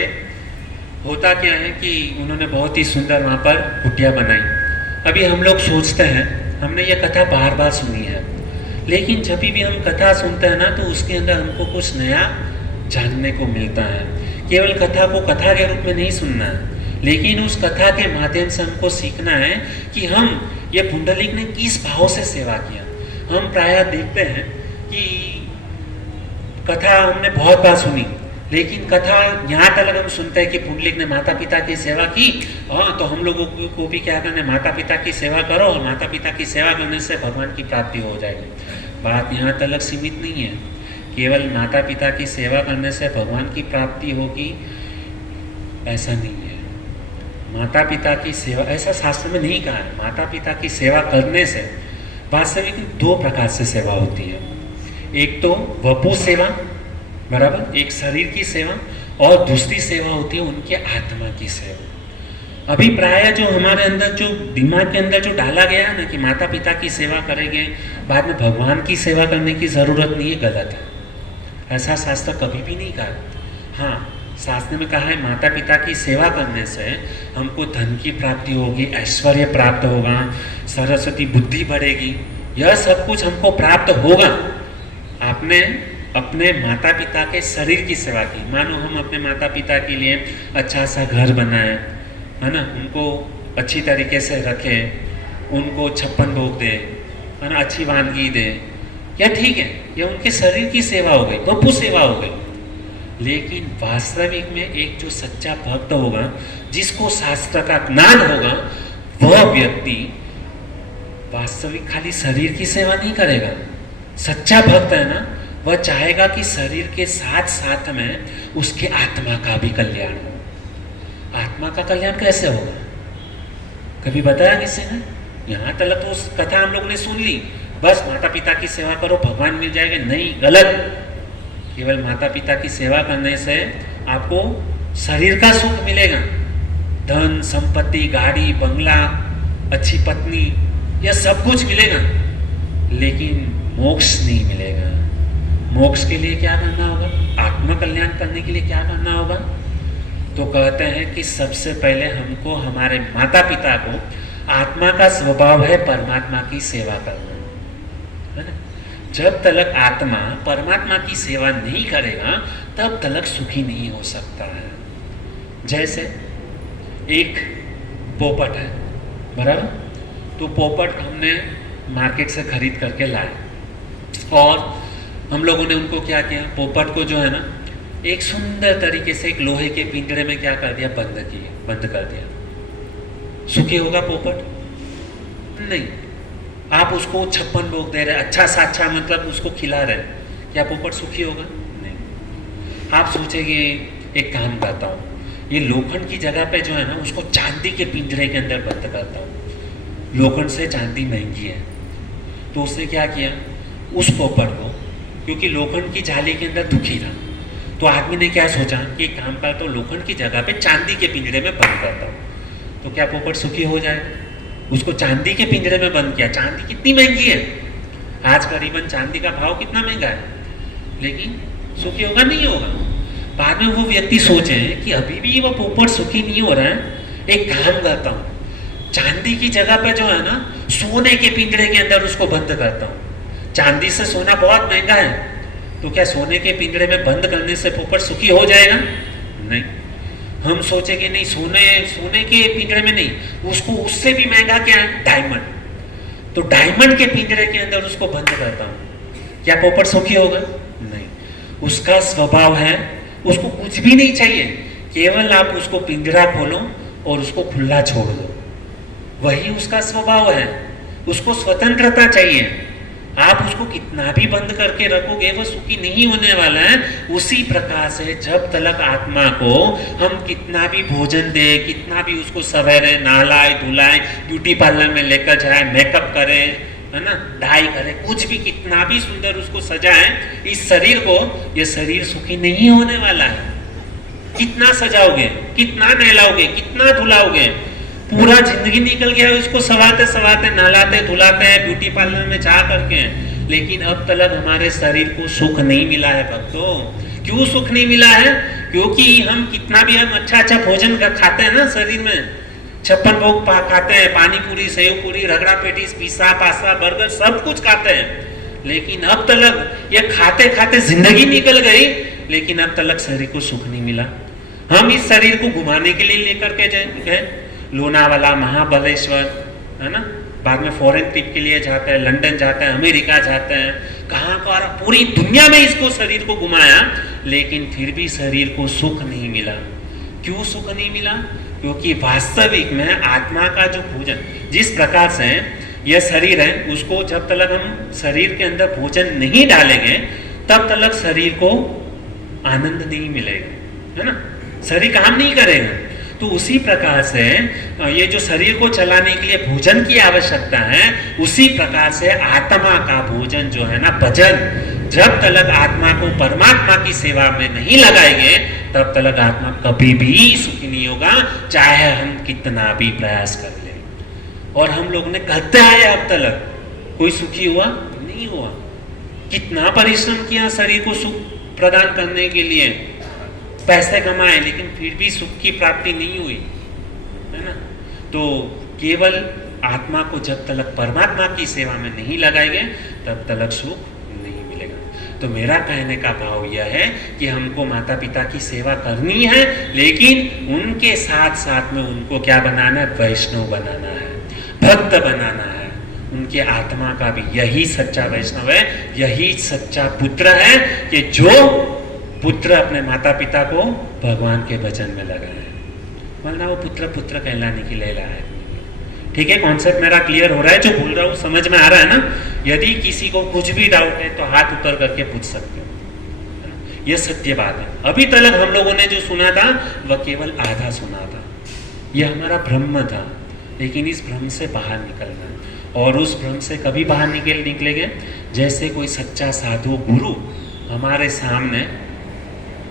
होता क्या है कि उन्होंने बहुत ही सुंदर वहाँ पर कुटिया बनाई। अभी हम लोग सोचते हैं, हमने ये कथा बार बार सुनी है, लेकिन जब भी हम कथा सुनते हैं ना, तो उसके अंदर हमको कुछ नया जानने को मिलता है। केवल कथा को कथा के रूप में नहीं सुनना है, लेकिन उस कथा के माध्यम से हमको सीखना है कि हम ये पुंडलिक ने किस भाव से सेवा किया। हम प्रायः देखते हैं कि कथा हमने बहुत बार सुनी, लेकिन कथा यहाँ तक हम सुनते हैं कि पुंडलिक ने माता पिता की सेवा की, हाँ, तो हम लोगों को भी क्या करना है? माता पिता की सेवा करो, और माता पिता की सेवा करने से भगवान की प्राप्ति हो जाएगी। बात यहाँ तक सीमित नहीं है, केवल माता पिता की सेवा करने से भगवान की प्राप्ति होगी ऐसा नहीं है। माता पिता की सेवा, ऐसा शास्त्र में नहीं कहा है। माता पिता की सेवा करने से वास्तविक दो प्रकार से सेवा होती है। एक तो वपु सेवा, बराबर, एक शरीर की सेवा, और दूसरी सेवा होती है उनके आत्मा की सेवा। अभी प्राय जो हमारे अंदर, जो दिमाग के अंदर जो डाला गया है ना कि माता पिता की सेवा करेंगे, बाद में भगवान की सेवा करने की ज़रूरत नहीं है, गलत है। ऐसा शास्त्र कभी भी नहीं कहा। हाँ, शास्त्र में कहा है माता पिता की सेवा करने से हमको धन की प्राप्ति होगी, ऐश्वर्य प्राप्त होगा, सरस्वती बुद्धि बढ़ेगी, यह सब कुछ हमको प्राप्त होगा। आपने अपने माता पिता के शरीर की सेवा की। मानो हम अपने माता पिता के लिए अच्छा सा घर बनाए, है ना, उनको अच्छी तरीके से रखें, उनको 56 भोग दे, है ना, अच्छी वानगी दे, या ठीक है, यह उनके शरीर की सेवा हो गई, बपू सेवा हो गई। लेकिन वास्तविक में एक जो सच्चा भक्त होगा, जिसको शास्त्र का ज्ञान होगा, वह व्यक्ति वास्तविक खाली शरीर की सेवा नहीं करेगा। सच्चा भक्त है ना, वह चाहेगा कि शरीर के साथ साथ में उसके आत्मा का भी कल्याण हो। आत्मा का कल्याण कैसे होगा? कभी बताया किसी ने? यहाँ तक तो उस कथा हम लोग ने सुन ली, बस माता पिता की सेवा करो भगवान मिल जाएंगे। नहीं, गलत। केवल माता पिता की सेवा करने से आपको शरीर का सुख मिलेगा, धन संपत्ति, गाड़ी बंगला, अच्छी पत्नी, यह सब कुछ मिलेगा, लेकिन मोक्ष नहीं मिलेगा। मोक्ष के लिए क्या करना होगा? आत्मा कल्याण करने के लिए क्या करना होगा? तो कहते हैं कि सबसे पहले हमको हमारे माता पिता को, आत्मा का स्वभाव है परमात्मा की सेवा करना, है ना। जब तक आत्मा परमात्मा की सेवा नहीं करेगा तब तक सुखी नहीं हो सकता है। जैसे एक पोपट है, बराबर, तो पोपट हमने मार्केट से खरीद करके लाए और हम लोगों ने उनको क्या किया, पोपट को जो है ना एक सुंदर तरीके से एक लोहे के पिंजरे में क्या कर दिया, बंद कर दिया। सुखी होगा पोपट? नहीं। आप उसको 56 भोग दे रहे, अच्छा सा अच्छा मतलब उसको खिला रहे, क्या पोपट सुखी होगा? नहीं। आप सोचेंगे एक काम करता हूँ, ये लोखंड की जगह पे जो है ना उसको चांदी के पिंजरे के अंदर बंद करता हूँ। लोखंड से चांदी महंगी है, तो उसने क्या किया, उस पोपट को, क्योंकि लोखंड की जाली के अंदर दुखी था, तो आदमी ने क्या सोचा कि एक काम करता हूँ, लोखंड की जगह पे चांदी के पिंजरे में बंद करता हूँ, तो क्या पोपट सुखी हो जाएगा? उसको चांदी के पिंजरे में बंद किया। चांदी कितनी महंगी है, आज करीबन चांदी का भाव कितना महंगा है, लेकिन सुखी होगा? नहीं होगा। बाद में वो व्यक्ति सोचे कि अभी भी वो पोपट सुखी नहीं हो रहा है, एक काम करता हूँ, चांदी की जगह पे जो है ना सोने के पिंजरे के अंदर उसको बंद करता हूँ। चांदी से सोना बहुत महंगा है, तो क्या सोने के पिंजरे में बंद करने से पोपट सुखी हो जाएगा? नहीं। हम सोचेंगे नहीं, सोने के पिंजरे में नहीं, उसको उससे भी महंगा क्या है, डायमंड, तो डायमंड के पिंजरे के अंदर उसको बंद करता हूँ, क्या पोपट सुखी होगा? नहीं। उसका स्वभाव है, उसको कुछ भी नहीं चाहिए, केवल आप उसको पिंजरा खोलो और उसको खुला छोड़ दो, वही उसका स्वभाव है। उसको स्वतंत्रता चाहिए। आप उसको कितना भी बंद करके रखोगे वो सुखी नहीं होने वाला है। उसी प्रकार से जब तक आत्मा को हम कितना भी भोजन दे, कितना भी उसको सवेरे नहलाए धुलाए, ब्यूटी पार्लर में लेकर जाए, मेकअप करे, है ना, डाई करे, कुछ भी कितना भी सुंदर उसको सजाए, इस शरीर को, ये शरीर सुखी नहीं होने वाला है। कितना सजाओगे, कितना नहलाओगे, कितना धुलाओगे, पूरा जिंदगी निकल गया है उसको सवाते सवाते, नहलाते धुलाते हैं, ब्यूटी पार्लर में जा करके, लेकिन अब तक हमारे शरीर को सुख नहीं मिला है भक्तों। क्यों सुख नहीं मिला है? क्योंकि हम कितना भी हम अच्छा अच्छा भोजन खाते हैं ना, शरीर में 56 भोग खाते हैं, पानी पूरी, सेव पूरी, रगड़ा पेटीज, पिज्जा पास्ता बर्गर सब कुछ खाते हैं, लेकिन अब तक ये खाते खाते जिंदगी निकल गई, लेकिन अब तक शरीर को सुख नहीं मिला। हम इस शरीर को घुमाने के लिए लेकर के गए लोनावाला, महाबलेश्वर, है ना, बाद में फॉरेन ट्रिप के लिए जाते हैं, लंदन जाते हैं, अमेरिका जाते हैं, कहाँ का पूरी दुनिया में इसको शरीर को घुमाया, लेकिन फिर भी शरीर को सुख नहीं मिला। क्यों सुख नहीं मिला? क्योंकि वास्तविक में आत्मा का जो भोजन, जिस प्रकार से यह शरीर है, उसको जब तक हम शरीर के अंदर भोजन नहीं डालेंगे तब तक शरीर को आनंद नहीं मिलेगा, है ना, शरीर काम नहीं करेगा। तो उसी प्रकार से ये जो शरीर को चलाने के लिए भोजन की आवश्यकता है, उसी प्रकार से आत्मा का भोजन जो है ना, भजन, जब तक आत्मा को परमात्मा की सेवा में नहीं लगाएंगे तब तक आत्मा कभी भी सुखी नहीं होगा, चाहे हम कितना भी प्रयास कर लें। और हम लोग ने करते आए, अब तक कोई सुखी हुआ नहीं हुआ। कितना परिश्रम किया शरीर को सुख प्रदान करने के लिए पैसे कमाए, लेकिन फिर भी सुख की प्राप्ति नहीं हुई, है ना। तो केवल आत्मा को जब तक परमात्मा की सेवा में नहीं लगाएंगे तब तक सुख नहीं मिलेगा। तो मेरा कहने का भाव यह है कि हमको माता पिता की सेवा करनी है, लेकिन उनके साथ साथ में उनको क्या बनाना है, वैष्णव बनाना है, भक्त बनाना है। उनके आत्मा का भी यही सच्चा वैष्णव है, यही सच्चा पुत्र है कि जो पुत्र अपने माता पिता को भगवान के भजन में लगाए, वरना वो पुत्र पुत्र कहलाने के लिए लायक नहीं। ठीक है, कॉन्सेप्ट मेरा क्लियर हो रहा है? जो बोल रहा हूँ समझ में आ रहा है ना? यदि किसी को कुछ भी डाउट है तो हाथ ऊपर करके पूछ सकते हो, यह सत्य बात है। अभी तक हम लोगों ने जो सुना था वह केवल आधा सुना था, यह हमारा भ्रम था, लेकिन इस भ्रम से बाहर निकलना है। और उस भ्रम से कभी बाहर निकलेंगे जैसे कोई सच्चा साधु गुरु हमारे सामने,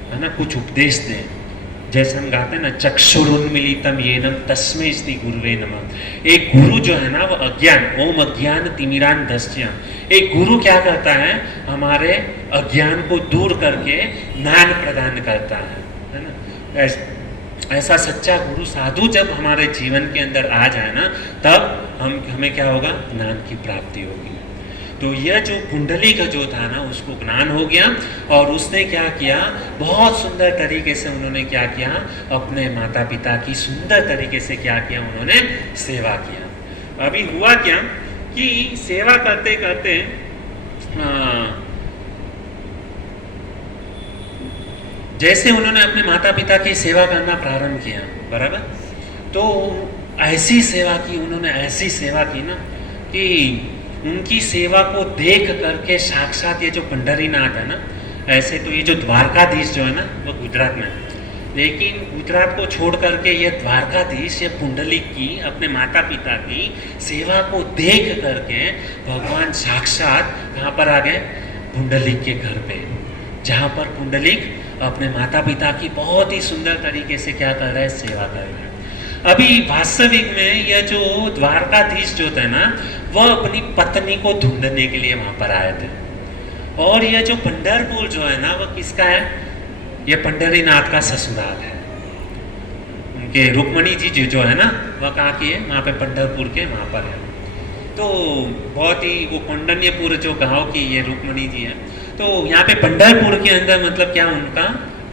है ना, कुछ उपदेश दें। जैसे हम गाते हैं ना, चक्षुरुन्मीलितम येनम तस्मै श्री गुरुवे नमः। एक गुरु जो है ना वो अज्ञान, ओम अज्ञान तिमिरान्धस्य, एक गुरु क्या करता है, हमारे अज्ञान को दूर करके ज्ञान प्रदान करता है ना। ऐसा सच्चा गुरु साधु जब हमारे जीवन के अंदर आ जाए ना, तब हमें क्या होगा, ज्ञान की प्राप्ति होगी। तो यह जो कुंडली का जो था ना, उसको ज्ञान हो गया, और उसने क्या किया, बहुत सुंदर तरीके से उन्होंने क्या किया, अपने माता पिता की सुंदर तरीके से क्या किया, उन्होंने सेवा किया। अभी हुआ क्या कि सेवा करते करते जैसे उन्होंने अपने माता पिता की सेवा करना प्रारंभ किया, बराबर, तो ऐसी सेवा की उन्होंने, ऐसी सेवा की ना कि उनकी सेवा को देख करके साक्षात ये जो पंढरीनाथ है ना, ऐसे तो ये जो द्वारकाधीश जो है ना वो गुजरात में है, लेकिन गुजरात को छोड़ करके ये द्वारकाधीश, ये पुंडलिक की अपने माता पिता की सेवा को देख करके भगवान साक्षात कहाँ पर आ गए, पुंडलिक के घर पे, जहाँ पर पुंडलिक अपने माता पिता की बहुत ही सुंदर तरीके से क्या कर रहे हैं, सेवा कर रहे हैं। अभी वास्तविक में यह जो द्वारकाधीश जो थे ना, वह अपनी पत्नी को ढूंढने के लिए वहां पर आए थे। और यह जो पंढरपुर जो है ना, वह किसका है, यह पंढरीनाथ का ससुराल है। उनके रुक्मणी जी जो है ना, वह कहाँ की है, वहाँ पे पंढरपुर के वहाँ पर है। तो बहुत ही वो कौंडन्यपुर जो गांव की ये रुक्मणी जी है, तो यहाँ पे पंढरपुर के अंदर मतलब क्या, उनका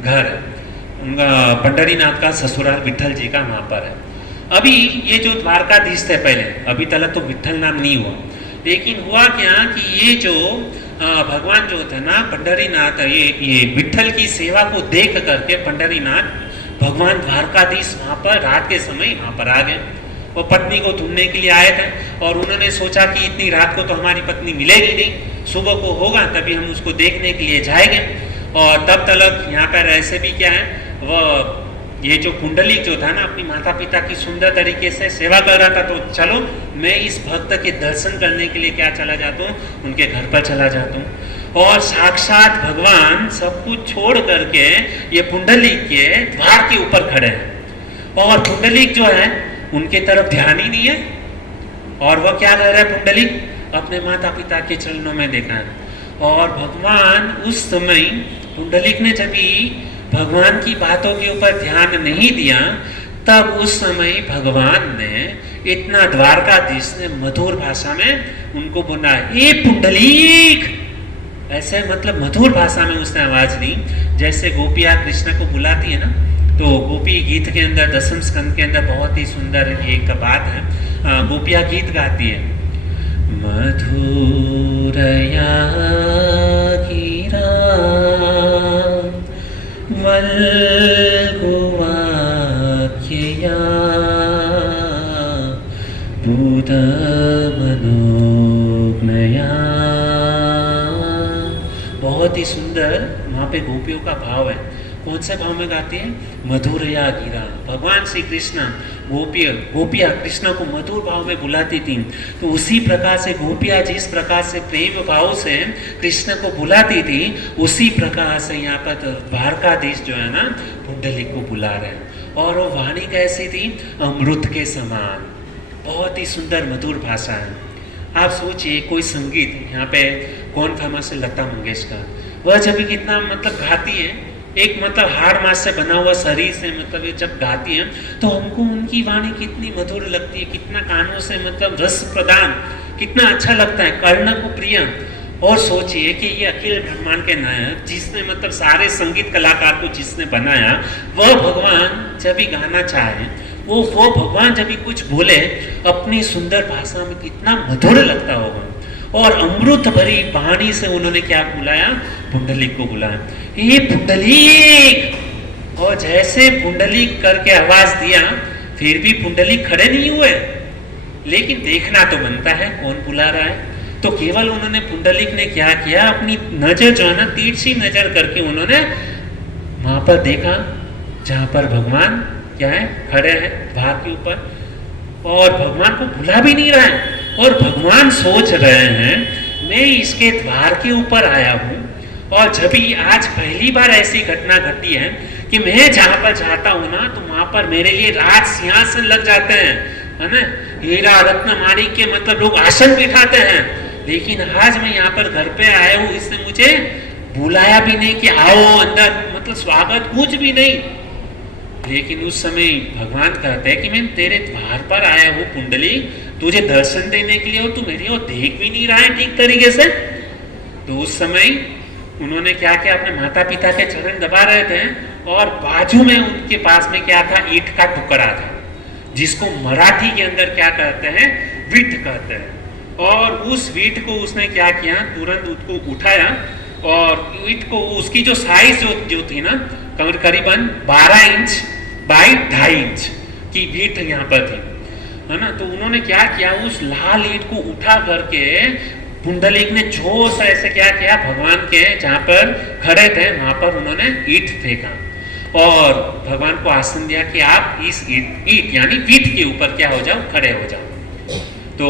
घर है, उनका पंढरीनाथ का ससुराल विठल जी का वहाँ पर है। अभी ये जो द्वारकाधीश थे पहले, अभी तक तो विठल नाम नहीं हुआ, लेकिन हुआ क्या कि ये जो भगवान जो थे ना पंढरीनाथ, ये विठल की सेवा को देख करके पंढरीनाथ भगवान द्वारकाधीश वहाँ पर रात के समय वहाँ पर आ गए। वो पत्नी को ढूंढने के लिए आए थे, और उन्होंने सोचा कि इतनी रात को तो हमारी पत्नी मिलेगी नहीं, सुबह को होगा तभी हम उसको देखने के लिए जाएंगे। और तब तक यहाँ पर ऐसे भी क्या है, वह ये जो कुंडली जो था ना, अपनी माता पिता की सुंदर तरीके से सेवा कर रहा था, तो चलो मैं इस भक्त के दर्शन करने के लिए क्या चला जाता हूँ, उनके घर पर चला जाता हूँ। और साक्षात भगवान सब कुछ छोड़ करके ये पुंडलिक के द्वार के ऊपर खड़े हैं, और पुंडलिक जो है उनके तरफ ध्यान ही नहीं है, और वह क्या कर रहा है, पुंडलिक अपने माता पिता के चरणों में देखा है। और भगवान उस समय, पुंडलिक ने जब भगवान की बातों के ऊपर ध्यान नहीं दिया, तब उस समय भगवान ने इतना, द्वारकाधीश ने मधुर भाषा में उनको बोला, ए पुंडलिक, ऐसे मतलब मधुर भाषा में उसने आवाज दी, जैसे गोपियाँ कृष्ण को बुलाती है ना। तो गोपी गीत के अंदर, दसम स्कंद के अंदर बहुत ही सुंदर एक बात है, गोपियाँ गीत गाती है, मधुरया गिरा वल्गुवाक्यया बुधमनोज्ञया। बहुत ही सुंदर वहाँ पे गोपियों का भाव है। कौन से भाव में गाती है, मधुरया गिरा। भगवान श्री कृष्ण गोपियाँ कृष्ण को मधुर भाव में बुलाती थी, तो उसी प्रकार से गोपियाँ जिस प्रकार से प्रेम भाव से कृष्ण को बुलाती थी, उसी प्रकार से यहाँ पर द्वारकाधीश जो है ना पुंडलिक को बुला रहे हैं। और वो वाणी कैसी थी, अमृत के समान, बहुत ही सुंदर मधुर भाषा है। आप सोचिए, कोई संगीत यहाँ पे कौन फेमस है, लता मंगेशकर, वह जब भी कितना मतलब गाती है, एक मतलब हाड़ मास से बना हुआ शरीर से मतलब ये जब गाती है तो हमको उनकी वाणी कितनी मधुर लगती है, कितना कानों से मतलब रस प्रदान, कितना अच्छा लगता है, कर्ण को प्रिय। और सोचिए कि ये अखिल ब्रह्मांड के नायक जिसने मतलब सारे संगीत कलाकार को जिसने बनाया, वह भगवान जब भी गाना चाहे, वो भगवान जब भी कुछ बोले अपनी सुंदर भाषा में कितना मधुर लगता होगा। और अमृत भरी वाणी से उन्होंने क्या बुलाया, पुंडलिक को बुलाया, ये पुंडलिक। और जैसे पुंडलिक करके आवाज दिया, फिर भी पुंडलिक खड़े नहीं हुए, लेकिन देखना तो बनता है कौन बुला रहा है। तो केवल उन्होंने पुंडलिक ने क्या किया, अपनी नजर जो है ना तिरछी नजर करके उन्होंने वहां पर देखा जहां पर भगवान क्या है, खड़े हैं भाग के ऊपर, और भगवान को भुला भी नहीं रहा है। और भगवान सोच रहे हैं मैं इसके द्वार के ऊपर आया हूं, और जब भी आज पहली बार ऐसी घटना घटी है कि मैं जहां पर जाता हूं ना तो वहां पर मेरे लिए राज सिंहासन लग जाते हैं, है ना, हीरा रत्न माणिक के मतलब लोग आसन बिठाते हैं। लेकिन आज मैं यहाँ पर घर पे आया हूँ, इसने मुझे बुलाया भी नहीं कि आओ अंदर, मतलब स्वागत कुछ भी नहीं। लेकिन उस समय भगवान कहते हैं कि मैं तेरे द्वार पर आया हूँ पुंडली, तुझे दर्शन देने के लिए, और तू मेरी ओर देख भी नहीं रहा है ठीक तरीके से। तो उस समय उन्होंने क्या किया, अपने माता पिता के चरण दबा रहे थे, और बाजू में उनके पास में क्या था, ईंट का टुकड़ा था, जिसको मराठी के अंदर क्या कहते हैं, विट कहते हैं। और उस वीट को उसने क्या किया, तुरंत उसको उठाया, और वीट को उसकी जो साइज जो थी ना करीबन 12 इंच बाई 2.5 इंच की वीट यहाँ पर थी, है ना। तो उन्होंने क्या किया, उस लाल ईंट को उठा करके पुंडलिक ने जोर से ऐसे क्या किया, भगवान के जहाँ पर खड़े थे वहां पर उन्होंने ईंट फेंका, और भगवान को आसन दिया कि आप इस ईंट यानी वीट के ऊपर क्या हो जाओ, खड़े हो जाओ। तो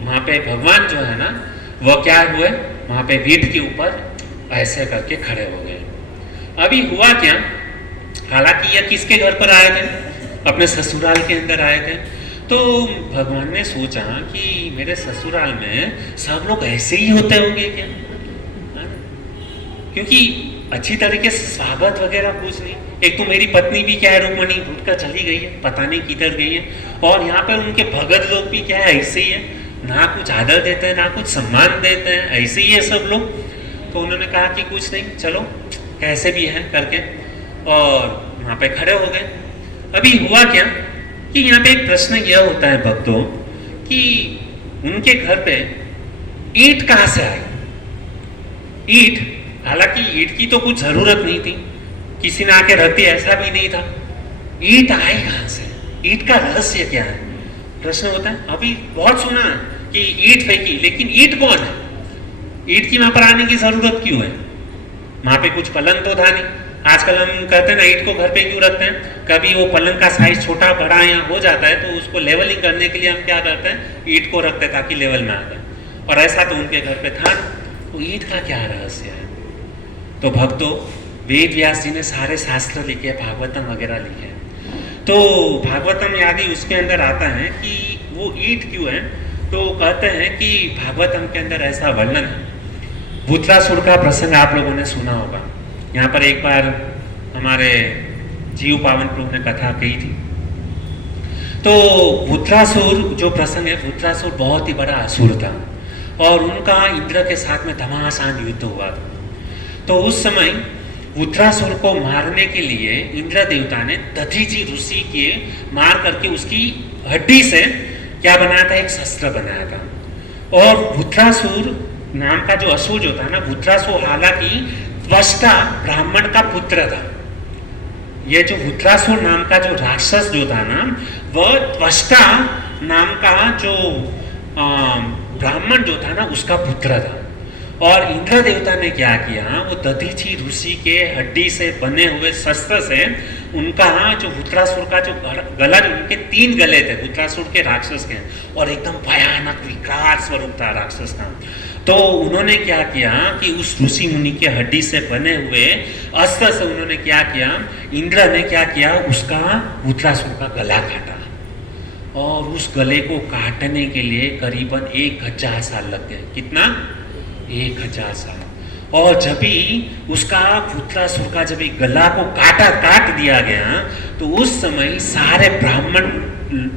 वहां पे भगवान जो है ना वो क्या हुए, वहां पे वीट के ऊपर ऐसे करके खड़े हो गए। अभी हुआ क्या, हालांकि यह किसके घर पर आए थे, अपने ससुराल के अंदर आए थे। तो भगवान ने सोचा कि मेरे ससुराल में सब लोग ऐसे ही होते होंगे क्या, क्योंकि अच्छी तरीके से स्वागत वगैरह कुछ नहीं। एक तो मेरी पत्नी भी क्या है, रुक्मणी उठ कर चली गई है, पता नहीं किधर गई है, और यहाँ पर उनके भगत लोग भी क्या है, ऐसे ही है, ना कुछ आदर देते हैं ना कुछ सम्मान देते हैं, ऐसे ही है सब लोग। तो उन्होंने कहा कि कुछ नहीं, चलो कैसे भी है करके, और वहाँ पे खड़े हो गए। अभी हुआ क्या कि यहाँ पे एक प्रश्न यह होता है भक्तों कि उनके घर पे ईंट कहाँ से आई। ईंट, हालांकि ईंट की तो कुछ जरूरत नहीं थी, किसी ने आके रख दी ऐसा भी नहीं था, ईंट आई कहाँ से, ईंट का रहस्य क्या है, प्रश्न होता है। अभी बहुत सुना है कि ईंट फेंकी, लेकिन ईंट कौन है, ईंट की वहां पर आने की जरूरत क्यों है, वहां पे कुछ पलंग तो था नहीं। आजकल हम कहते हैं ना ईंट को घर पे क्यों रखते हैं, कभी वो पलंग का साइज छोटा बड़ा या हो जाता है तो उसको लेवलिंग करने के लिए हम क्या करते हैं, ईंट को रखते हैं ताकि लेवल में आ जाए, और ऐसा तो उनके घर पे था। तो ईंट का क्या रहस्य है। तो भक्तों, वेद व्यास जी ने सारे शास्त्र लिखे, भागवतम वगैरह लिखे, तो भागवतम आदि उसके अंदर आता है कि वो ईंट क्यों है। तो कहते हैं कि भागवतम के अंदर ऐसा वर्णन है, वृत्रासुर का प्रसंग आप लोगों ने सुना होगा, यहाँ पर एक बार हमारे जीव पावन प्रभु ने कथा कही थी। तो वृत्रासुर जो प्रसंग है, वृत्रासुर बहुत ही बड़ा असुर था, और उनका इंद्र के साथ में घमासान युद्ध हुआ था। तो उस समय वृत्रासुर को मारने के लिए इंद्र देवता ने दधीचि ऋषि के मार करके उसकी हड्डी से क्या बनाया था, एक शस्त्र बनाया था। और वृत्रासुर नाम का जो असुर जो था ना, वृत्रासुर हालांकि त्वष्टा ब्राह्मण का पुत्र था। ये जो वृत्रासुर नाम का जो राक्षस जो था ना, वह त्वष्टा नाम का जो ब्राह्मण जो था ना उसका पुत्र था। और इंद्र देवता ने क्या किया, वो दधीचि ऋषि के हड्डी से बने हुए शस्त्र से उनका जो वृत्रासुर का जो गला, उनके 3 गले थे वृत्रासुर के राक्षस के, और एकदम भयानक विकराल स्वरूप था राक्षस का। तो उन्होंने क्या किया कि उस ऋषि मुनि के हड्डी से बने हुए अस्त्र से उन्होंने क्या किया, इंद्र ने क्या किया, उसका वृत्रासुर का गला काटा, और उस गले को काटने के लिए करीबन 1000 साल लग गए। कितना? 1000 साल। और जब भी उसका पुत्रासुर का जब भी गला को काट दिया गया, तो उस समय सारे ब्राह्मण,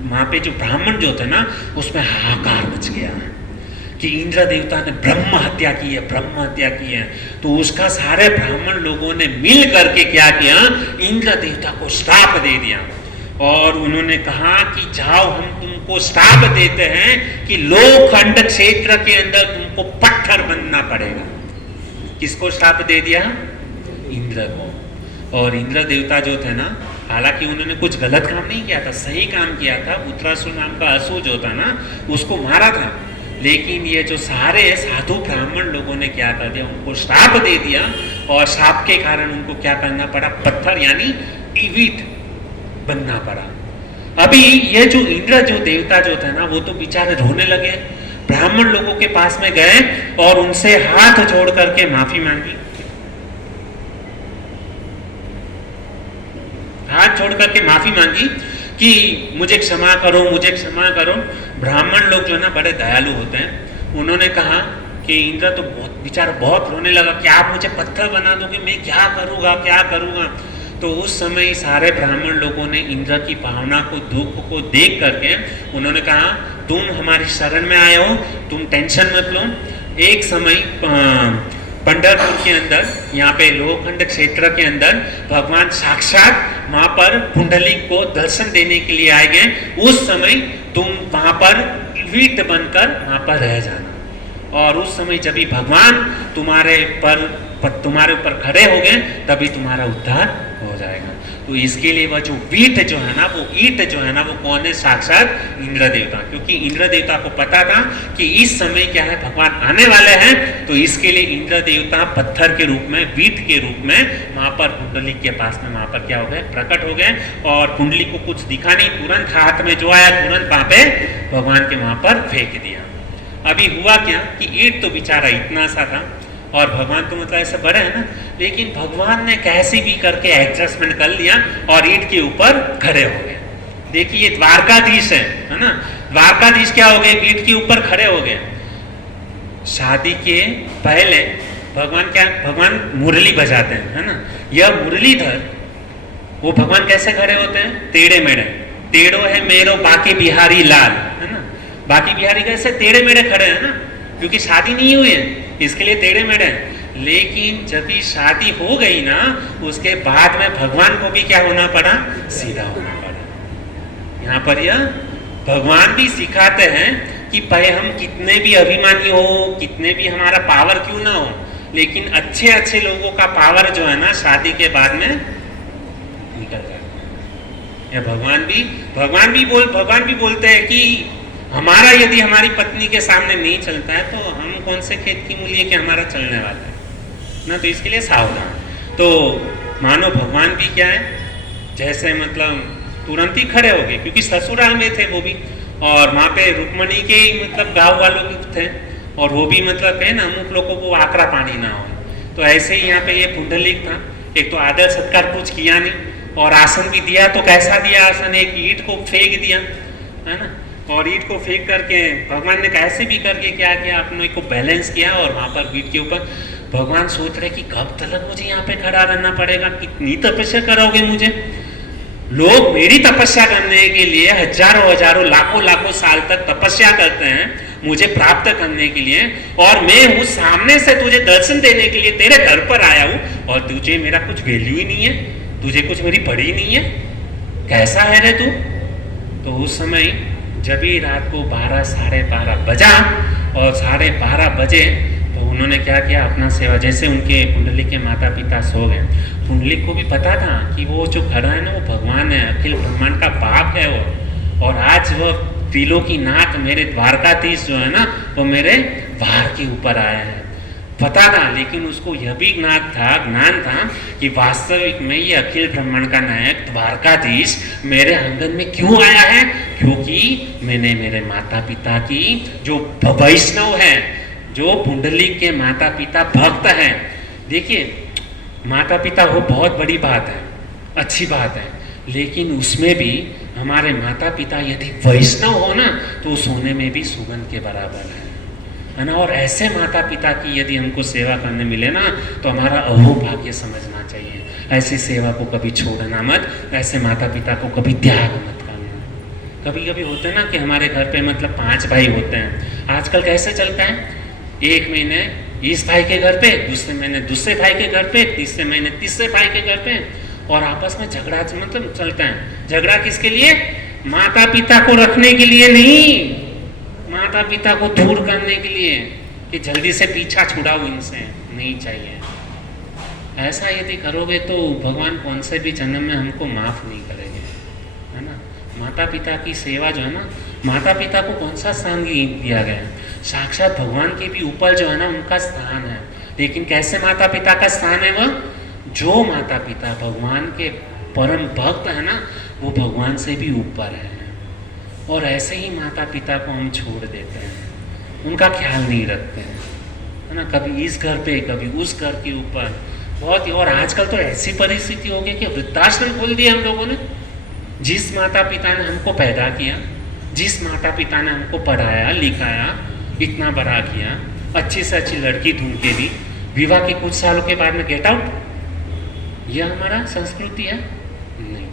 वहाँ पे जो ब्राह्मण जो थे ना, उसमें हाहाकार मच गया कि इंद्र देवता ने ब्रह्म हत्या की है। तो उसका सारे ब्राह्मण लोगों ने मिल करके क्या किया, इंद्र देवता को श्राप दे दिया। और उन्होंने कहा कि जाओ, हम तुमको श्राप देते हैं कि लोखंड क्षेत्र के अंदर तुमको पत्थर बनना पड़ेगा। किसको श्राप दे दिया? इंद्र को। और इंद्र देवता जो थे ना, हालांकि उन्होंने कुछ गलत काम नहीं किया था, सही काम किया था। उत्तरासुर नाम का असुर जो था ना, उसको मारा था। लेकिन ये जो सारे साधु ब्राह्मण लोगों ने क्या कर दिया, उनको श्राप दे दिया। और श्राप के कारण उनको क्या करना पड़ा, पत्थर यानी ईंट बनना पड़ा। अभी ये जो इंद्र जो देवता जो थे ना, वो तो बेचारे रोने लगे। ब्राह्मण लोगों के पास में गए और उनसे हाथ जोड़ करके माफी मांगी। हाथ जोड़ करके माफी मांगी कि मुझे क्षमा करो, मुझे क्षमा करो। ब्राह्मण लोग जो ना बड़े दयालु होते हैं, उन्होंने कहा कि इंद्र तो बेचारा बहुत रोने लगा कि आप मुझे पत्थर बना दोगे, मैं क्या करूँगा। तो उस समय सारे ब्राह्मण लोगों ने इंद्र की भावना को, दुख को देख करके उन्होंने कहा, तुम हमारी शरण में आए हो, तुम टेंशन मत लो। एक समय पंढरपुर के अंदर, यहाँ पे लोखंड क्षेत्र के अंदर भगवान साक्षात वहाँ पर पुंडलिक को दर्शन देने के लिए आए गए। उस समय तुम वहाँ पर वीट बनकर वहाँ पर रह जाना। और उस समय जब भी भगवान तुम्हारे ऊपर खड़े हो गए, तभी तुम्हारा उद्धार हो जाएगा। तो इसके लिए वह जो वीट जो है ना, वो ईट जो है ना, वो कौन है? साक्षात इंद्र देवता। क्योंकि इंद्र देवता को पता था कि इस समय क्या है, भगवान आने वाले हैं। तो इसके लिए इंद्र देवता पत्थर के रूप में, वीट के रूप में वहां पर पुंडलिक के पास में वहां पर क्या हो गए, प्रकट हो गए। और पुंडलिक को कुछ दिखा नहीं, तुरंत हाथ में जो आया तुरंत वहां पे भगवान के वहां पर फेंक दिया। अभी हुआ क्या कि ईट तो बेचारा इतना सा था, और भगवान तो मतलब ऐसे बड़े हैं ना, लेकिन भगवान ने कैसे भी करके एडजस्टमेंट कर लिया और ईंट के ऊपर खड़े हो गए। देखिए ये द्वारकाधीश है ना, द्वारकाधीश क्या हो गए, ईंट के ऊपर खड़े हो गए। शादी के पहले भगवान मुरली बजाते हैं, है ना। यह मुरलीधर, वो भगवान कैसे खड़े होते हैं? टेढ़े मेढ़े। टेढ़ो है मेरो बाकी बिहारी लाल, है ना। बाकी बिहारी कैसे टेढ़े मेढ़े खड़े हैं ना, क्योंकि शादी नहीं हुई है, इसके लिए टेढ़े मेढ़े हैं। लेकिन जब भी शादी हो गई ना, उसके बाद में भगवान को भी क्या होना पड़ा? सीधा होना पड़ा। यहाँ पर यह भगवान भी सिखाते हैं कि भाई हम कितने भी अभिमानी हो, कितने भी हमारा पावर क्यों ना हो, लेकिन अच्छे लोगों का पावर जो है ना, शादी के बाद में निकल जाता है। या भगवान भी बोलते हैं कि हमारा यदि हमारी पत्नी के सामने नहीं चलता है, तो हम कौन से खेत की मूली है कि हमारा चलने वाला है ना। तो इसके लिए सावधान। तो मानो भगवान भी क्या है, जैसे मतलब तुरंत ही खड़े हो गए, क्योंकि ससुराल में थे वो भी, और वहाँ पे रुक्मणी के मतलब गाँव वालों के थे, और वो भी मतलब है ना, अमुक लोगों को आकरा पानी ना हो। तो ऐसे ही यहाँ पे ये पुंडलिक था। एक तो आदर सत्कार कुछ किया नहीं, और आसन भी दिया तो कैसा दिया आसन, एक ईंट को फेंक दिया, है ना। और ईंट को फेंक करके भगवान ने कैसे भी करके क्या किया, अपने को बैलेंस किया, और वहाँ पर ईंट के ऊपर भगवान सोच रहे कि कब तक मुझे यहाँ पे खड़ा रहना पड़ेगा, कितनी तपस्या करोगे मुझे। लोग मेरी तपस्या करने के लिए हजारों लाखों साल तक तपस्या करते हैं मुझे प्राप्त करने के लिए, और मैं हूँ सामने से तुझे दर्शन देने के लिए तेरे घर पर आया हूँ, और तुझे मेरा कुछ वैल्यू ही नहीं है, तुझे कुछ मेरी पड़ी नहीं है, कैसा है रे तू। तो उस समय जब ही रात को 12 साढ़े 12 बजा, और 12:30 बजे तो उन्होंने क्या किया, अपना सेवा, जैसे उनके पुंडलिक के माता पिता सो गए। पुंडलिक को भी पता था कि वो जो खड़ा है ना, वो भगवान है, अखिल ब्रह्मांड का बाप है वो, और आज वो तिलों की नाथ मेरे द्वारकाधीश जो है ना, वो मेरे वार के ऊपर आया है। पता था, लेकिन उसको यह भी ज्ञान था कि वास्तविक में ये अखिल ब्रह्मांड का नायक द्वारकाधीश मेरे आंगन में क्यों आया है, क्योंकि मैंने मेरे माता पिता की, जो वैष्णव है, जो पुंडलिक के माता पिता भक्त हैं। देखिए माता पिता वो बहुत बड़ी बात है, अच्छी बात है, लेकिन उसमें भी हमारे माता पिता यदि वैष्णव हो ना, तो सोने में भी सुगंध के बराबर है। है ना। और ऐसे माता पिता की यदि हमको सेवा करने मिले ना तो हमारा अहोभाग्य समझना चाहिए। ऐसी सेवा को कभी छोड़ना मत, ऐसे माता पिता को कभी त्याग मत करना। कभी कभी होते हैं ना कि हमारे घर पे मतलब 5 भाई होते हैं। आजकल कैसे चलता है, एक महीने इस भाई के घर पे, दूसरे महीने दूसरे भाई के घर पे, तीसरे महीने तीसरे भाई के घर पे, और आपस में झगड़ा मतलब चलता है। झगड़ा किसके लिए? माता पिता को रखने के लिए नहीं, माता पिता को दूर करने के लिए कि जल्दी से पीछा छुड़ाओ इनसे। नहीं चाहिए। ऐसा यदि करोगे तो भगवान कौन से भी जन्म में हमको माफ नहीं करेंगे, है ना। माता पिता की सेवा जो है ना, माता पिता को कौन सा स्थान दिया गया है? साक्षात भगवान के भी ऊपर जो है ना उनका स्थान है। लेकिन कैसे माता पिता का स्थान है वह? जो माता पिता भगवान के परम भक्त है ना, वो भगवान से भी ऊपर है। और ऐसे ही माता पिता को हम छोड़ देते हैं, उनका ख्याल नहीं रखते हैं, है ना। कभी इस घर पे, कभी उस घर के ऊपर, बहुत ही। और आजकल तो ऐसी परिस्थिति हो गई कि वृद्धाश्रम खोल दिया हम लोगों ने। जिस माता पिता ने हमको पैदा किया, जिस माता पिता ने हमको पढ़ाया लिखाया, इतना बड़ा किया, अच्छी से अच्छी लड़की ढूंढ के दी, विवाह के कुछ सालों के बाद में गेट आउट, यह हमारा संस्कृति है? नहीं।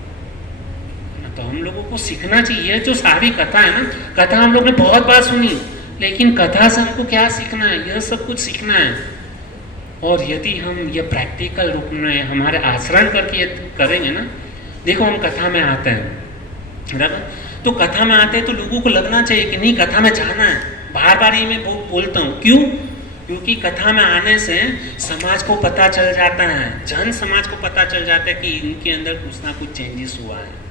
तो हम लोगों को सीखना चाहिए। जो सारी कथा है ना, कथा हम लोग ने बहुत बार सुनी, लेकिन कथा से हमको क्या सीखना है? यह सब कुछ सीखना है। और यदि हम ये प्रैक्टिकल रूप में हमारे आचरण करके करेंगे ना, देखो हम कथा में आते हैं, बराबर, तो कथा में आते हैं तो लोगों को लगना चाहिए कि नहीं कथा में जाना है। बार बार ये मैं बोलता हूँ, क्यों? क्योंकि कथा में आने से समाज को पता चल जाता है, जन समाज को पता चल जाता है कि इनके अंदर कुछ ना कुछ चेंजेस हुआ है।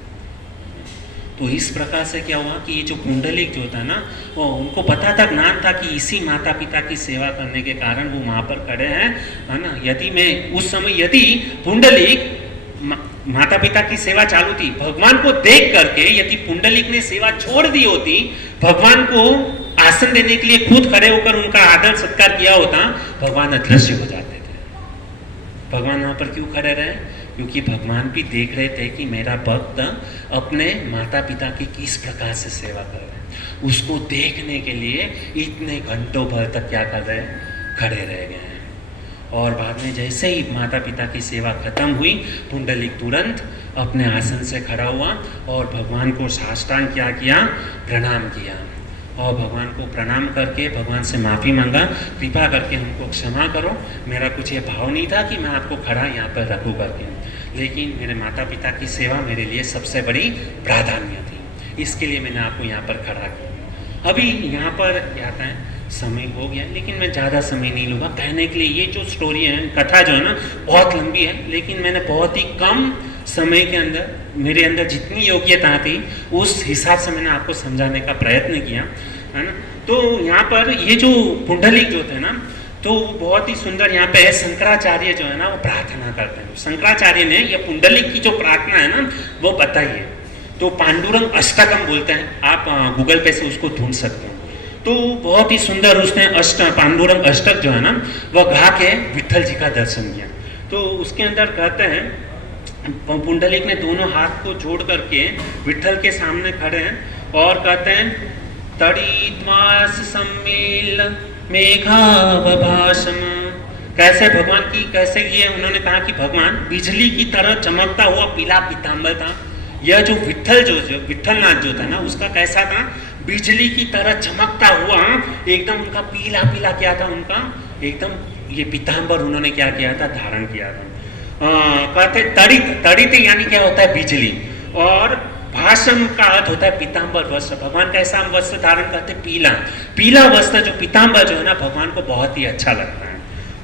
तो इस प्रकार से क्या हुआ कि ये जो पुंडलिक जो था ना, वो उनको पता था, ज्ञान था कि इसी माता पिता की सेवा करने के कारण वो वहाँ पर खड़े हैं, है ना। यदि मैं उस समय यदि पुंडलिक माता पिता की सेवा चालू थी, भगवान को देख करके यदि पुंडलिक ने सेवा छोड़ दी होती, भगवान को आसन देने के लिए खुद खड़े होकर उनका आदर सत्कार किया होता, भगवान अदृश्य हो जाते थे। भगवान वहाँ पर क्यों खड़े रहे? क्योंकि भगवान भी देख रहे थे कि मेरा भक्त अपने माता पिता की किस प्रकार से सेवा कर रहे हैं। उसको देखने के लिए इतने घंटों भर तक क्या कर रहे हैं? खड़े रह गए हैं। और बाद में जैसे ही माता पिता की सेवा खत्म हुई, पुंडलिक तुरंत अपने आसन से खड़ा हुआ और भगवान को साष्टांग क्या किया? प्रणाम किया। और भगवान को प्रणाम करके भगवान से माफ़ी मांगा, कृपा करके हमको क्षमा करो, मेरा कुछ ये भाव नहीं था कि मैं आपको खड़ा यहाँ पर रखूँ करके, लेकिन मेरे माता पिता की सेवा मेरे लिए सबसे बड़ी प्राधान्य थी, इसके लिए मैंने आपको यहाँ पर खड़ा किया। अभी यहाँ पर क्या आता है, समय हो गया, लेकिन मैं ज़्यादा समय नहीं लूँगा कहने के लिए। ये जो स्टोरी है, कथा जो है ना, बहुत लंबी है, लेकिन मैंने बहुत ही कम समय के अंदर मेरे अंदर जितनी योग्यता थी उस हिसाब से मैंने आपको समझाने का प्रयत्न किया, है ना। तो यहाँ पर ये जो पुंडलिक जो थे ना, तो बहुत ही सुंदर यहाँ पे शंकराचार्य जो है ना वो प्रार्थना करते हैं। शंकराचार्य ने ये पुंडलिक की जो प्रार्थना है ना वो बताई है। तो पांडुरंग अष्टकम बोलते हैं, आप गूगल पे से उसको ढूंढ सकते हैं। तो बहुत ही सुंदर उसने पांडुरंग अष्टक जो है ना वह गा के विट्ठल जी का दर्शन किया। तो उसके अंदर कहते हैं, पुंडलिक ने दोनों हाथ को जोड़ करके विट्ठल के सामने खड़े हैं और कहते हैं, तड़ित्वास सम्मेल मेघावभासम। कैसे भगवान की कैसे ये उन्होंने कहा कि भगवान बिजली की तरह चमकता हुआ पीला पीताम्बर था। यह जो विट्ठल विट्ठलनाथ जो था ना उसका कैसा था? बिजली की तरह चमकता हुआ एकदम उनका पीला पीला क्या था, उनका एकदम ये पीताम्बर उन्होंने क्या किया था? धारण किया था। कहते तड़ित यानी क्या होता है? बिजली। और भाषम का अर्थ होता है पीताम्बर वस्त्र। भगवान कैसा हम वस्त्र धारण करते? पीला। पीला वस्त्र जो पीताम्बर जो है ना भगवान को बहुत ही अच्छा लगता है।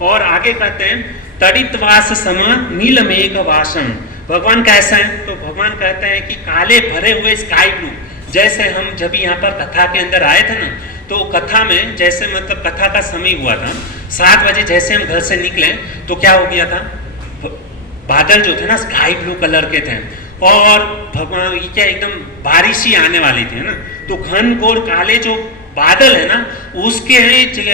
और आगे कहते हैं, तड़ितवास सम नीलमेघ वासम। भगवान कैसा है? तो भगवान कहते हैं कि काले भरे हुए स्काई ब्लू। जैसे हम जब यहाँ पर कथा के अंदर आए थे ना, तो कथा में जैसे मतलब कथा का समय हुआ था 7 बजे, जैसे हम घर से निकले तो क्या हो गया था? बादल जो थे ना स्काई ब्लू कलर के थे और भगवान ये क्या एकदम बारिश ही आने वाली थी, है ना। तो घनघोर काले जो बादल है ना उसके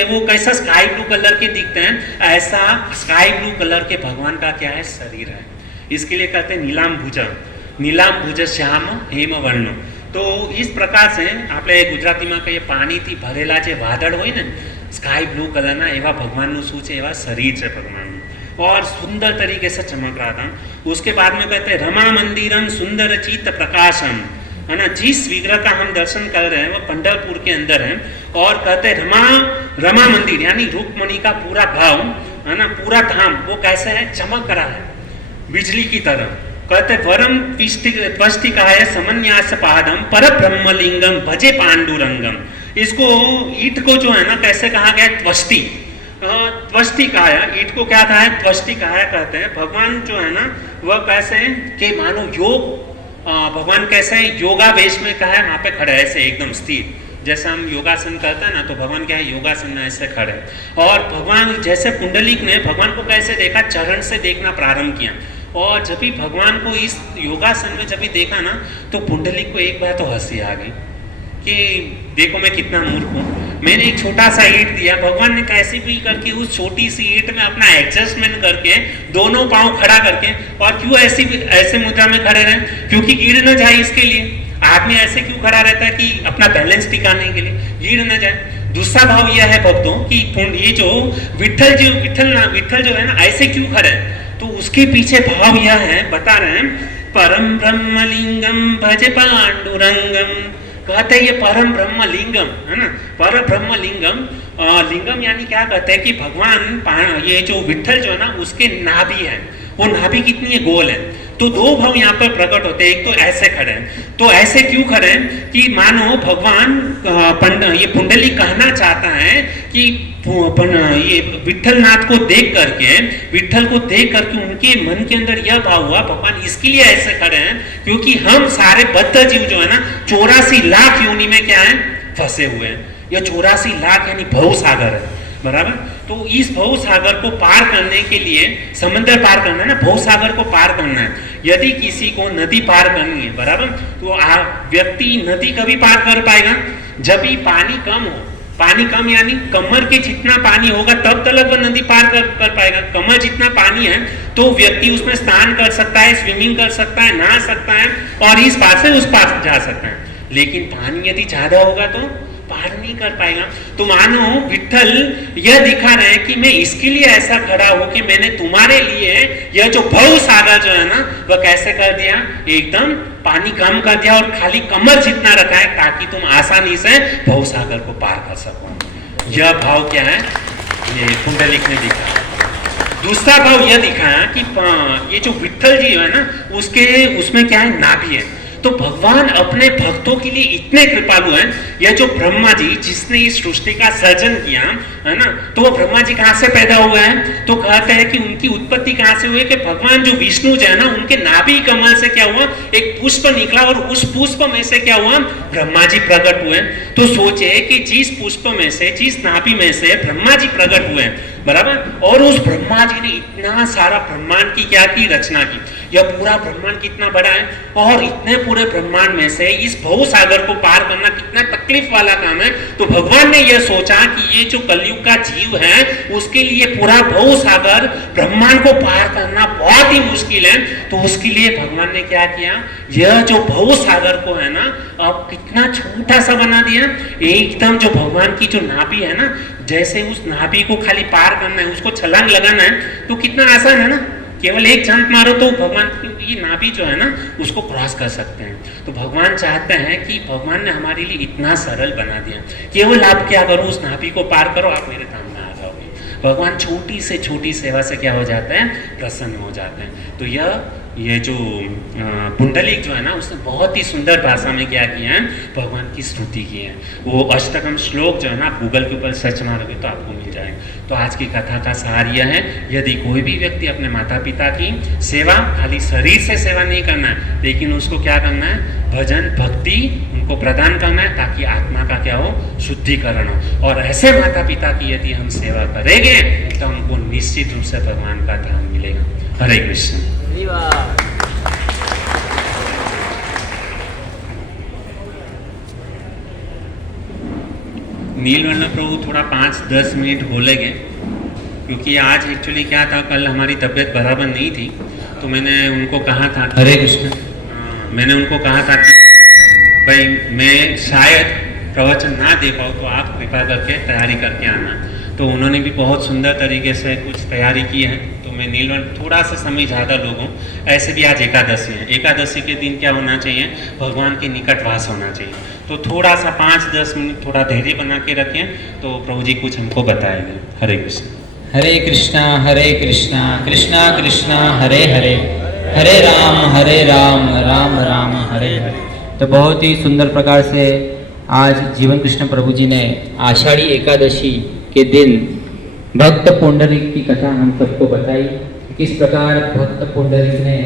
वो कैसा स्काई ब्लू कलर के दिखते हैं, ऐसा स्काई ब्लू कलर के भगवान का क्या है? शरीर है। इसके लिए कहते हैं नीलाम भुज श्याम हेम वर्ण। तो इस प्रकार से આપણે ગુજરાતીમાં કહીએ પાણીથી ભરેલા જે વાદળ હોય ને સ્કાય બ્લુ કલરના એવા ભગવાનનું શું છે, એવા શરીર છે ભગવાનનું, और सुंदर तरीके से चमक रहा था। उसके बाद में कहते हैं रमा मंदिरम सुंदर चित्त प्रकाशम, है ना। जिस विग्रह का हम दर्शन कर रहे हैं वो पंढरपुर के अंदर है, और कहते हैं रमा मंदिर यानी रुक्मणी का पूरा भाव, है ना, पूरा धाम वो कैसे है, चमक रहा है बिजली की तरह। कहते वरम त्वष्टिकाय समन्यास पादम पर ब्रह्मलिंगम भजे पांडुरंगम। इसको ईट को जो है ना कैसे कहा गया, त्वष्टि, त्वष्टिकाय, ईट को क्या कहा है, त्वष्टिकाय कहते हैं। भगवान जो है ना वह कैसे है कि मानो योग, भगवान कैसे है, योगा वेश में कहा है, वहाँ पे खड़े है ऐसे एकदम स्थिर, जैसे हम योगासन करते हैं ना, तो भगवान क्या है, योगासन में ऐसे खड़े। और भगवान जैसे पुंडलिक ने भगवान को कैसे देखा, चरण से देखना प्रारंभ किया, और जब भी भगवान को इस योगासन में जब भी देखा ना, तो पुंडलिक को एक बार तो हंसी आ गई कि देखो मैं कितना मूर्ख हूँ, मैंने एक छोटा सा ईंट दिया, भगवान ने कैसे भी करके उस छोटी सी ईंट में अपना एडजस्टमेंट करके दोनों पांव खड़ा करके, और क्यों ऐसे मुद्रा में खड़े रहे, क्योंकि गिर न जाए इसके लिए। आदमी ऐसे क्यों खड़ा रहता है कि अपना बैलेंस टिकाने के लिए, गिर न जाए। दूसरा भाव यह है भक्तों कि ये जो विठल जो है ना ऐसे क्यों खड़े हैं, तो उसके पीछे भाव यह है, बता रहे हैं परम ब्रह्मलिंगम भज पांडुरंगम। कहते हैं ये परम ब्रह्म लिंगम है ना, पर ब्रह्म लिंगम, लिंगम यानी क्या कहते हैं कि भगवान ये जो विठल जो है ना उसके नाभि है, वो नाभि कितनी है, गोल है। तो दो भाव यहाँ पर प्रकट होते हैं, एक तो ऐसे खड़े हैं, तो ऐसे क्यों खड़े हैं कि मानो भगवान ये पुंडलिक कहना चाहता है कि ये विठलनाथ को देख करके, विठल को देख करके उनके मन के अंदर यह भाव हुआ, भगवान इसके लिए ऐसे खड़े हैं क्योंकि हम सारे बद्ध जीव जो है ना 84 लाख योनि में क्या है, फंसे हुए हैं। यह 84 लाख यानी भव सागर है, बराबर। तो इस भव सागर को पार करने के लिए, समंदर पार करना है ना, भव सागर को पार करना है। यदि किसी को नदी पार करनी है, बराबर, तो व्यक्ति नदी कभी पार कर पाएगा जब भी पानी कम हो। पानी कम यानी कमर के जितना पानी होगा तब तक वह नदी पार कर पाएगा। कमर जितना पानी है तो व्यक्ति उसमें स्नान कर सकता है, स्विमिंग कर सकता है, नहा सकता है, और इस पार से उस पार जा सकता है। लेकिन पानी यदि ज्यादा होगा तो पार नहीं कर पाएगा। तो मानो विठल यह दिखा रहे हैं कि मैं इसके लिए ऐसा खड़ा हूं कि मैंने तुम्हारे लिए यह जो भव सागर जो है ना वह कैसे कर दिया, एकदम पानी कम कर दिया और खाली कमर जितना रखा है ताकि तुम आसानी से भव सागर को पार कर सको। यह भाव क्या है, ये पुंडलिक ने दिखा। दूसरा भाव यह दिखाया कि ये जो विठल जी है ना उसमें क्या है, नाभि है। तो भगवान अपने भक्तों के लिए इतने कृपालु हैं। यह जो ब्रह्मा जी जिसने इस सृष्टि का सर्जन किया है ना, तो वो ब्रह्मा जी कहाँ से पैदा हुए हैं, तो कहते हैं कि उनकी उत्पत्ति कहाँ से हुई कि भगवान जो विष्णु जो है ना उनके नाभि कमल से क्या हुआ, एक पुष्प निकला और उस पुष्प में से क्या हुआ, ब्रह्मा जी प्रकट हुए। तो सोचे कि जिस पुष्प में से, जिस नाभि में से ब्रह्मा जी प्रकट हुए, बराबर, और उस ब्रह्मा जी ने इतना सारा ब्रह्मांड की क्या की रचना की। यह पूरा ब्रह्मांड कितना बड़ा है, और इतने पूरे ब्रह्मांड में से इस भव सागर को पार करना कितना तकलीफ वाला काम है। तो भगवान ने यह सोचा कि ये जो कलयुग का जीव है उसके लिए पूरा भव सागर ब्रह्मांड को पार करना बहुत ही मुश्किल है। तो उसके लिए भगवान ने क्या किया, यह जो भव सागर को है ना अब कितना छोटा सा बना दिया, एकदम जो भगवान की जो नाभि है ना, जैसे उस नाभि को खाली पार करना है, उसको छलांग लगाना है तो कितना आसान है ना, केवल एक जंप मारो तो भगवान की नाभि जो है ना उसको क्रॉस कर सकते हैं। तो भगवान चाहते हैं कि भगवान ने हमारे लिए इतना सरल बना दिया, केवल आप क्या करो, उस नाभि को पार करो, आप मेरे धाम में आ जाओगे। भगवान छोटी से छोटी सेवा से क्या हो जाते हैं, प्रसन्न हो जाते हैं। तो ये जो पुंडलिक जो है ना उसने बहुत ही सुंदर भाषा में क्या किया है, भगवान की स्तुति की है। वो अष्टकम श्लोक जो है ना आप गूगल के ऊपर सर्च मारोगे तो आपको मिल जाएगा। तो आज की कथा का सार यह है, यदि कोई भी व्यक्ति अपने माता पिता की सेवा, खाली शरीर से सेवा नहीं करना है, लेकिन उसको क्या करना है, भजन भक्ति उनको प्रदान करना है ताकि आत्मा का क्या हो, शुद्धिकरण हो। और ऐसे माता पिता की यदि हम सेवा करेंगे तो हमको निश्चित रूप से भगवान का धाम मिलेगा। हरे कृष्ण। नीलवर्ण प्रभु थोड़ा 5-10 मिनट बोलेंगे क्योंकि आज एक्चुअली क्या था, कल हमारी तबीयत बराबर नहीं थी। तो मैंने उनको कहा था, हरे कृष्ण, मैंने उनको कहा था कि भाई मैं शायद प्रवचन ना दे पाऊँ तो आप कृपा करके तैयारी करके आना। तो उन्होंने भी बहुत सुंदर तरीके से कुछ तैयारी की है। तो मैं नीलकंठ थोड़ा सा समय ज़्यादा लोगों, ऐसे भी आज एकादशी है, एकादशी के दिन क्या होना चाहिए, भगवान के निकटवास होना चाहिए। तो थोड़ा सा 5-10 मिनट थोड़ा धैर्य बना के रखें, तो प्रभु जी कुछ हमको बताएंगे। हरे कृष्ण। हरे कृष्णा कृष्णा कृष्णा हरे हरे, हरे राम राम राम हरे हरे। तो बहुत ही सुंदर प्रकार से आज जीवन कृष्ण प्रभु जी ने आषाढ़ी एकादशी के दिन भक्त पुंडरीक की कथा हम सबको बताई। किस प्रकार भक्त पुंडरीक ने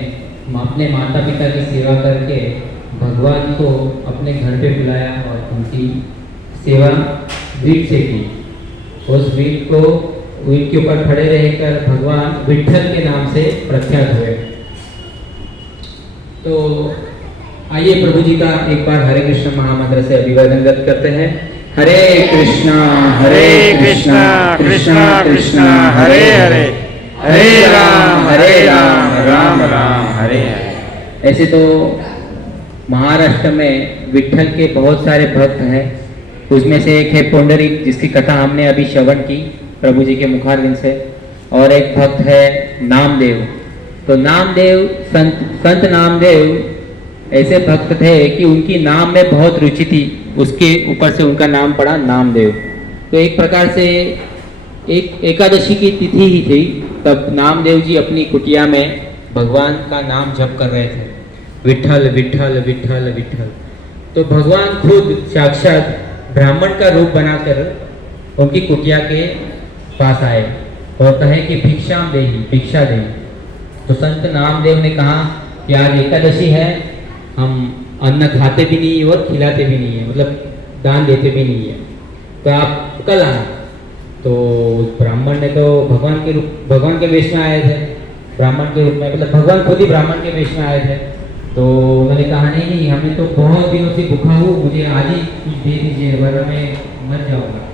अपने माता पिता की सेवा करके भगवान को अपने घर पे बुलाया और उनकी सेवा वीट से की। उस वीट के ऊपर खड़े रहकर भगवान विठल के नाम से प्रख्यात हुए। तो आइए प्रभु जी का एक बार हरे कृष्ण महामंत्र से अभिवादन करते हैं। हरे कृष्णा कृष्णा कृष्णा हरे हरे, हरे राम राम हरे हरे। ऐसे तो महाराष्ट्र में विठल के बहुत सारे भक्त हैं। उसमें से एक है पुंडरीक, जिसकी कथा हमने अभी श्रवण की प्रभु जी के मुखारविंद से। और एक भक्त है नामदेव। तो नामदेव संत नामदेव ऐसे भक्त थे कि उनकी नाम में बहुत रुचि थी, उसके ऊपर से उनका नाम पड़ा नामदेव। तो एक प्रकार से एक एकादशी की तिथि ही थी, तब नामदेव जी अपनी कुटिया में भगवान का नाम जप कर रहे थे, विठल विठल विठल विठल। तो भगवान खुद साक्षात ब्राह्मण का रूप बनाकर उनकी कुटिया के पास आए और कहे कि भिक्षा दे। तो संत नामदेव ने कहा कि आज एकादशी है, हम अन्न खाते भी नहीं और खिलाते भी नहीं है, मतलब दान देते भी नहीं है, तो आप कल आना। तो ब्राह्मण ने तो भगवान के वेश में आए थे, ब्राह्मण के रूप में, मतलब भगवान खुद ही ब्राह्मण के वेश में आए थे। तो उन्होंने कहा नहीं, हमें तो बहुत दिनों से भूखा हूँ, मुझे आज ही कुछ दे दीजिए वरना मैं मर जाऊँगा।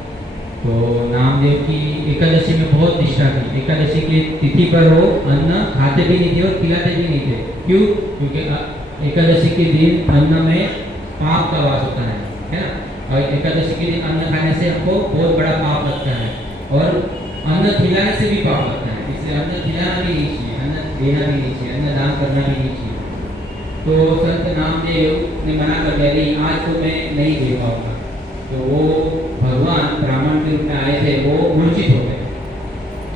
तो नामदेव की एकादशी में बहुत निष्ठा थी। एकादशी की तिथि पर वो अन्न खाते भी नहीं थे और खिलाते भी नहीं थे। क्यों? क्योंकि एकादशी के दिन अन्न में पाप का वास होता है ना। और एकादशी के दिन अन्न खाने से हमको बहुत बड़ा पाप लगता है और अन्न खिलाने से भी पाप लगता है। इसलिए अन्न खिलाना भी नहीं चाहिए, अन्न देना भी नहीं चाहिए, अन्न दान करना भी नहीं चाहिए। तो संत नामदेव ने मना कर दिया, नहीं आज तो मैं नहीं दे पाऊंगा। तो वो भगवान ब्राह्मण के रूप में आए थे, वो मूर्छित हो गए,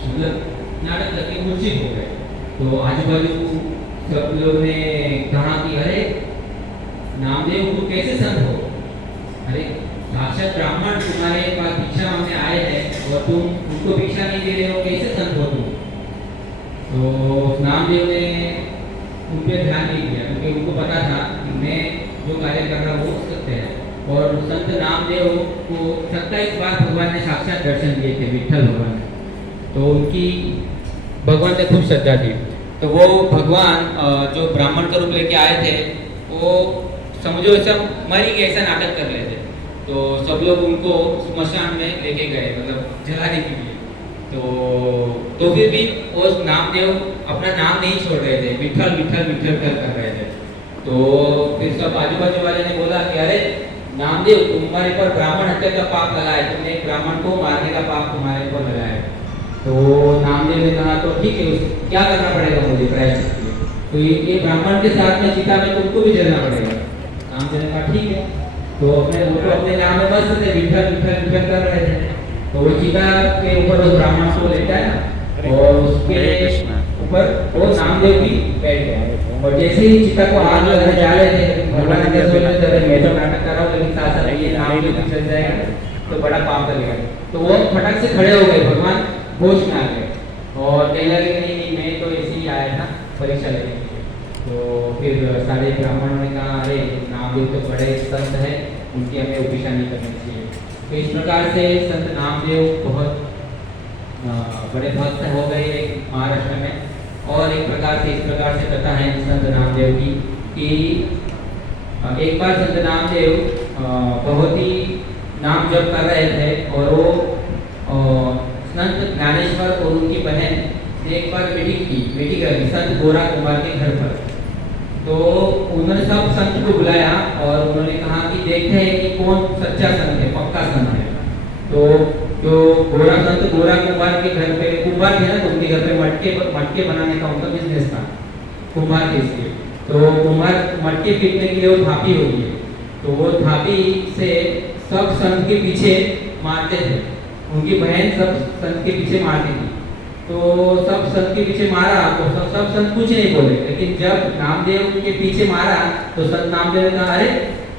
मतलब नाटक करके मूर्छित हो गए। तो आजू बाजू सब लोग ने कहा कि अरे नामदेव तुम कैसे संत हो, अरे साक्षात ब्राह्मण तुम्हारे पास भिक्षा मांगने आए हैं और तुम उनको भिक्षा नहीं दे रहे हो, कैसे संत हो तुम। तो नामदेव ने उन पर ध्यान नहीं दिया, क्योंकि उनको पता था कि मैं जो कार्य कर रहा हूँ वो सत्य है। और संत नामदेव को 27 बार भगवान ने साक्षात दर्शन दिए थे, विठल भगवान। तो उनकी भगवान ने खूब श्रद्धा थी। तो वो भगवान जो ब्राह्मण का रूप लेके आए थे, वो समझो ऐसा मर ही गए, ऐसा नाटक कर रहे थे। तो सब लोग उनको स्मशान में लेके गए, मतलब जलाने के लिए। तो फिर भी वो नामदेव अपना नाम नहीं छोड़ रहे थे, विठल विठल विठल कर रहे थे। तो फिर सब आजू बाजू वाले ने बोला कि अरे नामदेव तुम्हारे पर ब्राह्मण हत्या का पाप लगा है, तुमने एक ब्राह्मण को मारने का पाप तुम्हारे ऊपर लगा है। तो नामदेव ने कहा तो ठीक है, क्या करना पड़ेगा मुझे प्रायश्चित के लिए। तो ये ब्राह्मण के साथ में चिता में तुमको भी जलना पड़ेगा। नामदेव ने कहा ठीक है। तो अपने नाम में मस्त थे, विठल विठल विठल कर रहे थे। तो वो चिता के ऊपर उस ब्राह्मण को लेटा है और उसके ऊपर वो नामदेव भी बैठ गया। और जैसे ही चिता को आग लगाने जा रहे थे, भगवान ने सोचा मैं तो नाटक कर रहा हूँ, लेकिन साथ साथ ये नामदेव भी चल जाएगा तो बड़ा पाप लगेगा। तो वो फटक से खड़े हो गए, भगवान होश में आ गए और कहने लगे नहीं मैं तो ऐसे ही आया था परीक्षा लेने के लिए। तो फिर सारे ब्राह्मणों ने कहा अरे नामदेव तो बड़े संत है, उनकी हमें उपेक्षा नहीं करनी चाहिए। तो इस प्रकार से संत नामदेव बहुत बड़े भक्त हो गए एक महाराष्ट्र में। और एक प्रकार से इस प्रकार से कथा है संत नामदेव की कि एक बार संत नामदेव बहुत ही नाम जप कर रहे थे और वो संत ज्ञानेश्वर और उनकी बहन ने एक बार मीटिंग रखी संत गोरा कुमार के घर पर। तो उन्होंने सब संत को बुलाया और उन्होंने कहा कि देखते हैं कि कौन सच्चा संत है, पक्का संत है। तो जो गोरा संत गोरा कुंभार के घर पे, कुंभार थे ना, तो उनके घर पे मटके बनाने का उनका बिजनेस था, कुंभार के इसलिए। तो कुंभार मटके पीटने के लिए वो थापी होती है, तो वो थापी से सब संत के पीछे मारते थे, उनकी बहन सब संत के पीछे मारती थी। तो सब संत के पीछे मारा तो सब संत कुछ नहीं बोले, लेकिन जब नामदेव के पीछे मारा तो संत नामदेव ने कहा, अरे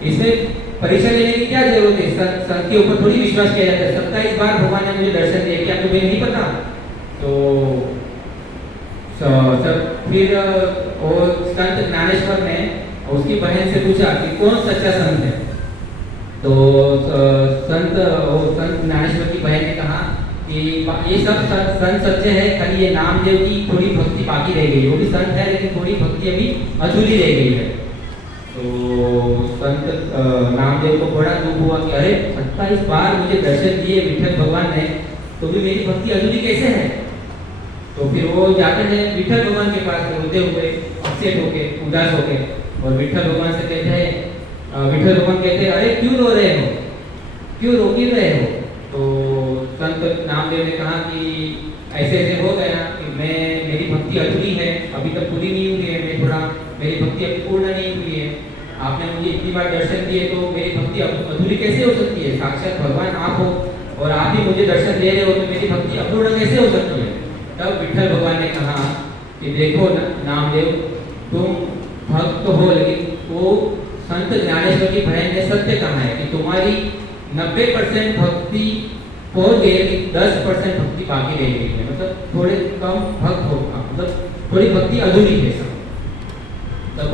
इसमें परीक्षा लेने की क्या जरूरत है, संत के ऊपर थोड़ी विश्वास किया जाता है, 27 बार भगवान ने मुझे दर्शन दिया, क्या तुम्हें नहीं पता। तो सब फिर वो संत ज्ञानेश्वर ने उसकी बहन से पूछा कि कौन सच्चा संत है। तो संत ज्ञानेश्वर की बहन ने कहा कि ये सब संत सच्चे हैं, खाली ये नामदेव की थोड़ी भक्ति बाकी रह गई, वो भी संत है लेकिन थोड़ी भक्ति अभी अधूरी रह गई है। तो संत नामदेव को बड़ा दुख हुआ कि अरे 27 बार मुझे दर्शन दिए विठल भगवान ने, तो भी मेरी भक्ति अधूरी कैसे है। तो फिर वो जाते हैं विठल भगवान के पास रोते हुए, अपसेट होके, उदास होके, और विठल भगवान से कहते हैं, विठल भगवान कहते हैं, अरे क्यों रो रहे हो, क्यों रो क्यों रहे हो। तो संत नामदेव ने कहा कि ऐसे ऐसे हो गया कि मेरी भक्ति अधूरी है, अभी तक पूरी नहीं हुई है, मेरी भक्ति अभी पूर्ण नहीं हुई है। आपने मुझे इतनी बार दर्शन दिए तो मेरी भक्ति अधूरी कैसे हो सकती है, साक्षात भगवान आप हो और आप ही मुझे दर्शन दे रहे हो, तो मेरी भक्ति अपूर्ण कैसे हो सकती है। तब विठल भगवान ने कहा कि देखो नामदेव, तुम भक्त हो, लेकिन वो संत ज्ञानेश्वर की बहन ने सत्य कहा है कि तुम्हारी 90% भक्ति पहुंच गई है, 10% भक्ति बाकी रह गई है, मतलब थोड़े कम भक्त हो, मतलब थोड़ी भक्ति अधूरी है। तब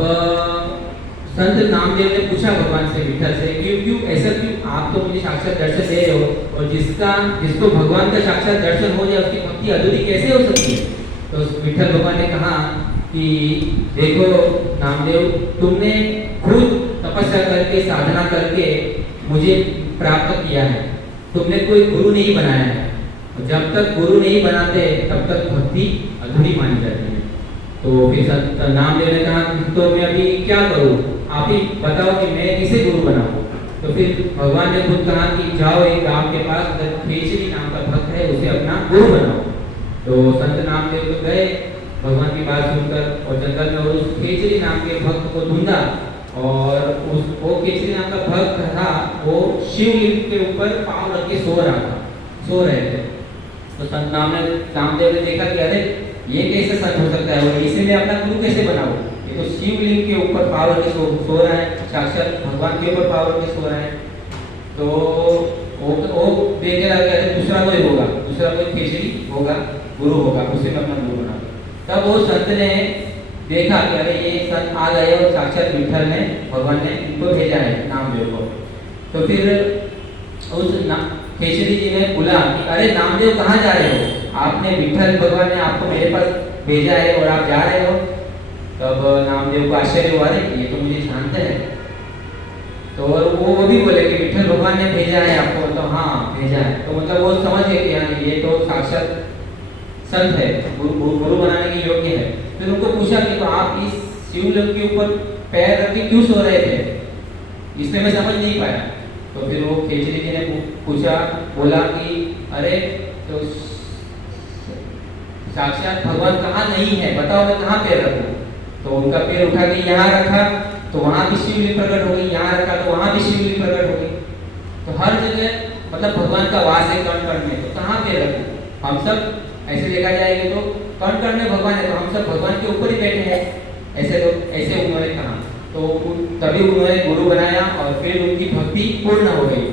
संत नामदेव ने पूछा भगवान से, विठल से, क्यों ऐसा क्यों, आप तो मुझे साक्षात दर्शन दे रहे हो, और जिसको भगवान का साक्षात दर्शन हो जाए उसकी भक्ति अधूरी कैसे हो सकती है। तो विठल भगवान ने कहा कि देखो नामदेव, तुमने खुद तपस्या करके, साधना करके मुझे प्राप्त किया है, तुमने कोई गुरु नहीं बनाया है, जब तक गुरु नहीं बनाते तब तक भक्ति अधूरी मानी जाती है। तो फिर संत नामदेव ने कहा तो मैं अभी क्या करूं, आप ही बताओ कि मैं किसे गुरु बनाऊं। तो फिर भगवान ने खुद कहा कि जाओ एक गांव के पास खेचरी नाम का भक्त है, उसे अपना गुरु बनाओ। तो संत नामदेव तो गए भगवान की बात सुनकर, और जंगल में उस खेचरी नाम के भक्त को ढूंढा, और वो खेचरी नाम का भक्त था, वो शिवलिंग के ऊपर पांव रख के सो रहे थे। तो संत नामदेव ने देखा कि अरे ये कैसे सच हो सकता है, और इसे मैं अपना गुरु कैसे बनाऊं, ये तो शिवलिंग के ऊपर पाव रख के सो रहा है, साक्षात भगवान के ऊपर पाव रख के सो रहा है। तो वो देखे लगा कि दूसरा कोई होगा, दूसरा कोई खेचरी होगा, गुरु होगा, उसे मैं अपना गुरु बनाऊं। तब वो संत ने देखा कि अरे ये संत आ गए और साक्षात विठल ने, भगवान ने इनको भेजा है नामदेव को। तो फिर उस खेचरी जी ने बोला कि अरे नामदेव कहाँ जा रहे हो, आपने विठल भगवान ने आपको मेरे पास भेजा है और आप जा रहे हो। तब नामदेव को आश्चर्य हुआ, ये तो मुझे जानते हैं। तो वो भी बोले कि विठल भगवान ने भेजा है आपको, मतलब हाँ भेजा है। तो मतलब वो समझ गए कि हाँ ये तो साक्षात संत है, गुरु बनाने के योग्य है। फिर उनको पूछा कि तो आप इस शिवलिंग के ऊपर पैर रख के क्यों सो रहे थे, इसमें मैं समझ नहीं पाया। तो फिर वो खेचरी जी ने पूछा, बोला कि अरे तो साक्षात भगवान कहाँ नहीं है, बताओ मैं कहाँ पैर रखूं। तो उनका पैर उठा के यहाँ रखा तो वहां भी शिवलिंग प्रकट हो गई, यहाँ रखा तो वहां भी शिवलिंग प्रकट हो गई। तो हर जगह मतलब भगवान का वास है कण कण में, तो कहाँ पैर रखूं। हम सब ऐसे देखा जाएगा तो कण कण में भगवान है, तो हम सब भगवान के ऊपर ही बैठे हैं, ऐसे उन्होंने कहा। तो तभी उन्होंने गुरु बनाया और फिर उनकी भक्ति पूर्ण हो गई।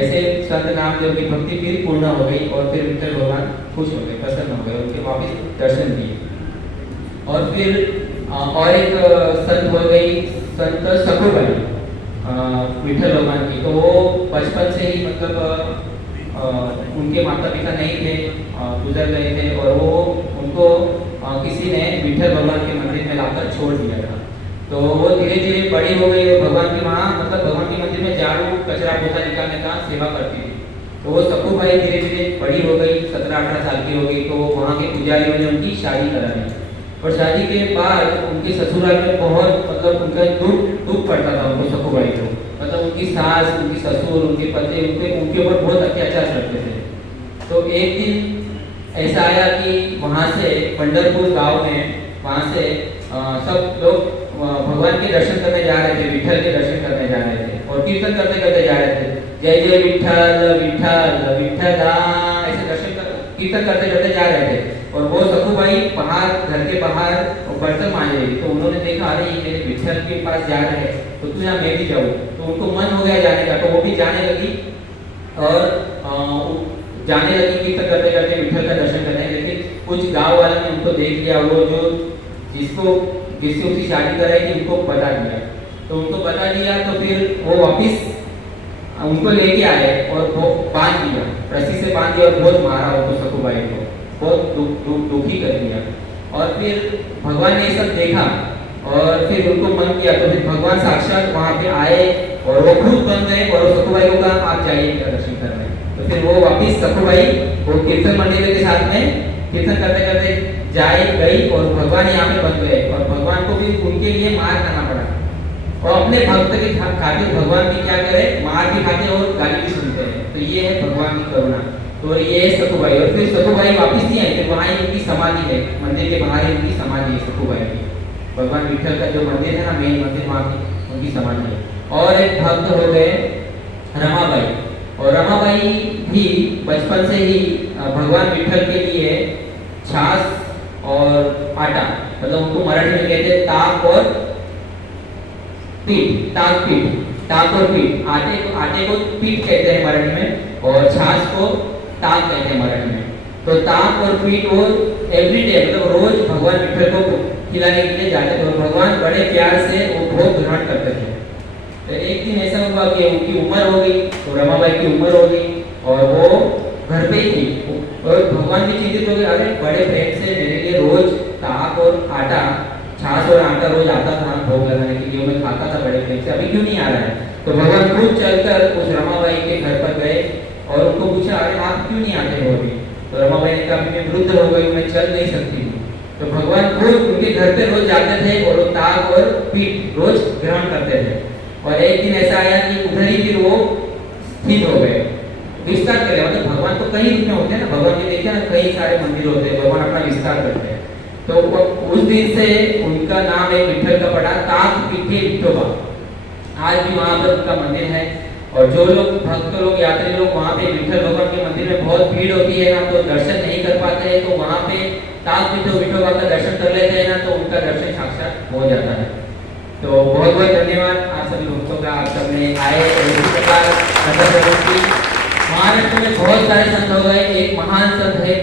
ऐसे संत नामदेव की भक्ति फिर पूर्ण हो गई और फिर विठल भगवान खुश हो गए, प्रसन्न हो गए, उनके वापिस दर्शन दिए। और फिर और एक संत हो गई संत सखुबाई विठल भगवान की। तो वो बचपन से ही मतलब उनके माता पिता नहीं थे, गुजर गए थे, और वो उनको किसी ने विठल भगवान के मंदिर में लाकर छोड़ दिया था। तो वो धीरे धीरे बड़ी हो गई और भगवान के वहाँ मतलब भगवान के मंदिर में झाड़ू कचरा पोछा निकालने का सेवा करती थी। तो वो सखुबाई धीरे धीरे बड़ी हो गई, 17-18 साल की हो गई। तो वहाँ के पुजारियों ने उनकी शादी करा दी, और शादी के बाद उनके ससुराल में बहुत मतलब उनका दुख पड़ता था उनको, सखुबाई को, मतलब उनकी उनकी सास, उनकी ससुर, उनके पति उनके ऊपर बहुत अत्याचार करते थे। तो एक दिन ऐसा आया कि वहाँ से पंढरपुर गांव में वहाँ से सब लोग भगवान के दर्शन करने जा रहे थे, विठल के दर्शन करने जा रहे थे और कीर्तन करते करते जा रहे थे, जय जय विठल विठल विठला, ऐसे कीर्तन करते करते जा रहे थे। और वो सखूबाई बाहर, घर के बाहर बर्तन मांज रही थी। तो उन्होंने देखा, अरे ये मेरे विठल के पास जा रहे हैं, तो तू यहाँ मैं भी जाऊँ। तो उनको मन हो गया जाने का, तो वो भी जाने लगी और जाने लगी कीर्तन करते करते विठल का दर्शन करने। लेकिन कुछ गांव वालों ने उनको देख लिया, वो जो जिससे उसकी शादी कराई थी उनको बता दिया। तो उनको बता दिया तो फिर वो वापिस उनको लेके आए और वो बांध दिया, रस्सी से बांध दिया और बहुत मारा उनको, सखूबाई को बहुत दुखी कर दिया। और फिर भगवान ने ये सब देखा और फिर उनको मन किया, तो फिर भगवान साक्षात वहाँ पे आए और वो खुद बन गए और सखूबाई को कहा आप जाइए मेरा दर्शन करने। तो फिर वो वापिस सखूबाई वो कीर्तन मंडली के साथ में कीर्तन करते करते गई और भगवान यहाँ पे बन गए। और भगवान को भी उनके लिए मार खाना पड़ा और अपने भक्त के खातिर भगवान भी क्या करे, मार भी खाते और गाली भी सुनते हैं। तो ये है भगवान की करुणा। तो ये है सखूबाई। और फिर सखूबाई वापिस नहीं आई, फिर वहाँ ही उनकी समाधि है, मंदिर के बाहर ही उनकी समाधि है सखूबाई की। भगवान विठल का जो मंदिर है ना, मेन मंदिर, वहाँ की उनकी समाधि है। और एक भक्त हो गए रमाबाई। और रमाबाई भी बचपन से ही भगवान विठल के लिए छाछ और आटा, मतलब उनको मराठी में कहते हैं ताक और पीठ, ताक और पीठ। आटे को पीठ कहते हैं मराठी में और छाछ को ताक कहते हैं मराठी में। तो ताक और पीठ वो एवरीडे, मतलब रोज भगवान विठल को खिलाने के लिए जाते थे और भगवान बड़े प्यार से वो बहुत ग्रहण करते थे। तो एक दिन ऐसा हुआ कि उनकी उम्र हो गई, तो रमाबाई की उम्र हो गई और वो घर पे ही थी और भगवान भी चिंतित हो गए, अरे बड़े प्रेम से मेरे लिए रोज ताक और आटा, छाछ और आटा रोज आता था भोग लगाने के लिए, मैं खाता था बड़े प्रेम से, अभी क्यों नहीं आ रहा है। तो भगवान खुद चलकर उस रमाबाई के घर पर गए और उनको पूछा, अरे आप क्यों नहीं आते हो अभी। तो रमाबाई ने कहा, मैं वृद्ध हो गई, मैं चल नहीं सकती हूँ। तो भगवान खुद उनके घर पे रोज जाते थे और वो ताक और पीठ रोज ग्रहण करते थे। और एक दिन ऐसा आया कि उधर ही फिर वो स्थित हो गए, विस्तार करे। मतलब भगवान तो कई रूप में होते हैं ना, भगवान के देखते हैं ना, कई सारे मंदिर होते हैं, भगवान अपना विस्तार करते हैं। तो उस दिन से उनका नाम एक विठल का पड़ा, ताक पीठे विठोबा। आज भी वहाँ पर उनका मंदिर है। और जो लोग भक्त लोग, यात्री लोग वहाँ पे विठल भगवान के मंदिर में बहुत भीड़ होती है ना, तो दर्शन नहीं कर पाते हैं, तो वहाँ पे ताक पीठे विठोबा का दर्शन कर लेते हैं ना, तो उनका दर्शन साक्षात हो जाता है। तो बहुत बहुत धन्यवाद आप सभी भक्तों का, आप सबने आए। और इसी प्रकार महाराष्ट्र में बहुत सारे संत हो गए। एक महान संत है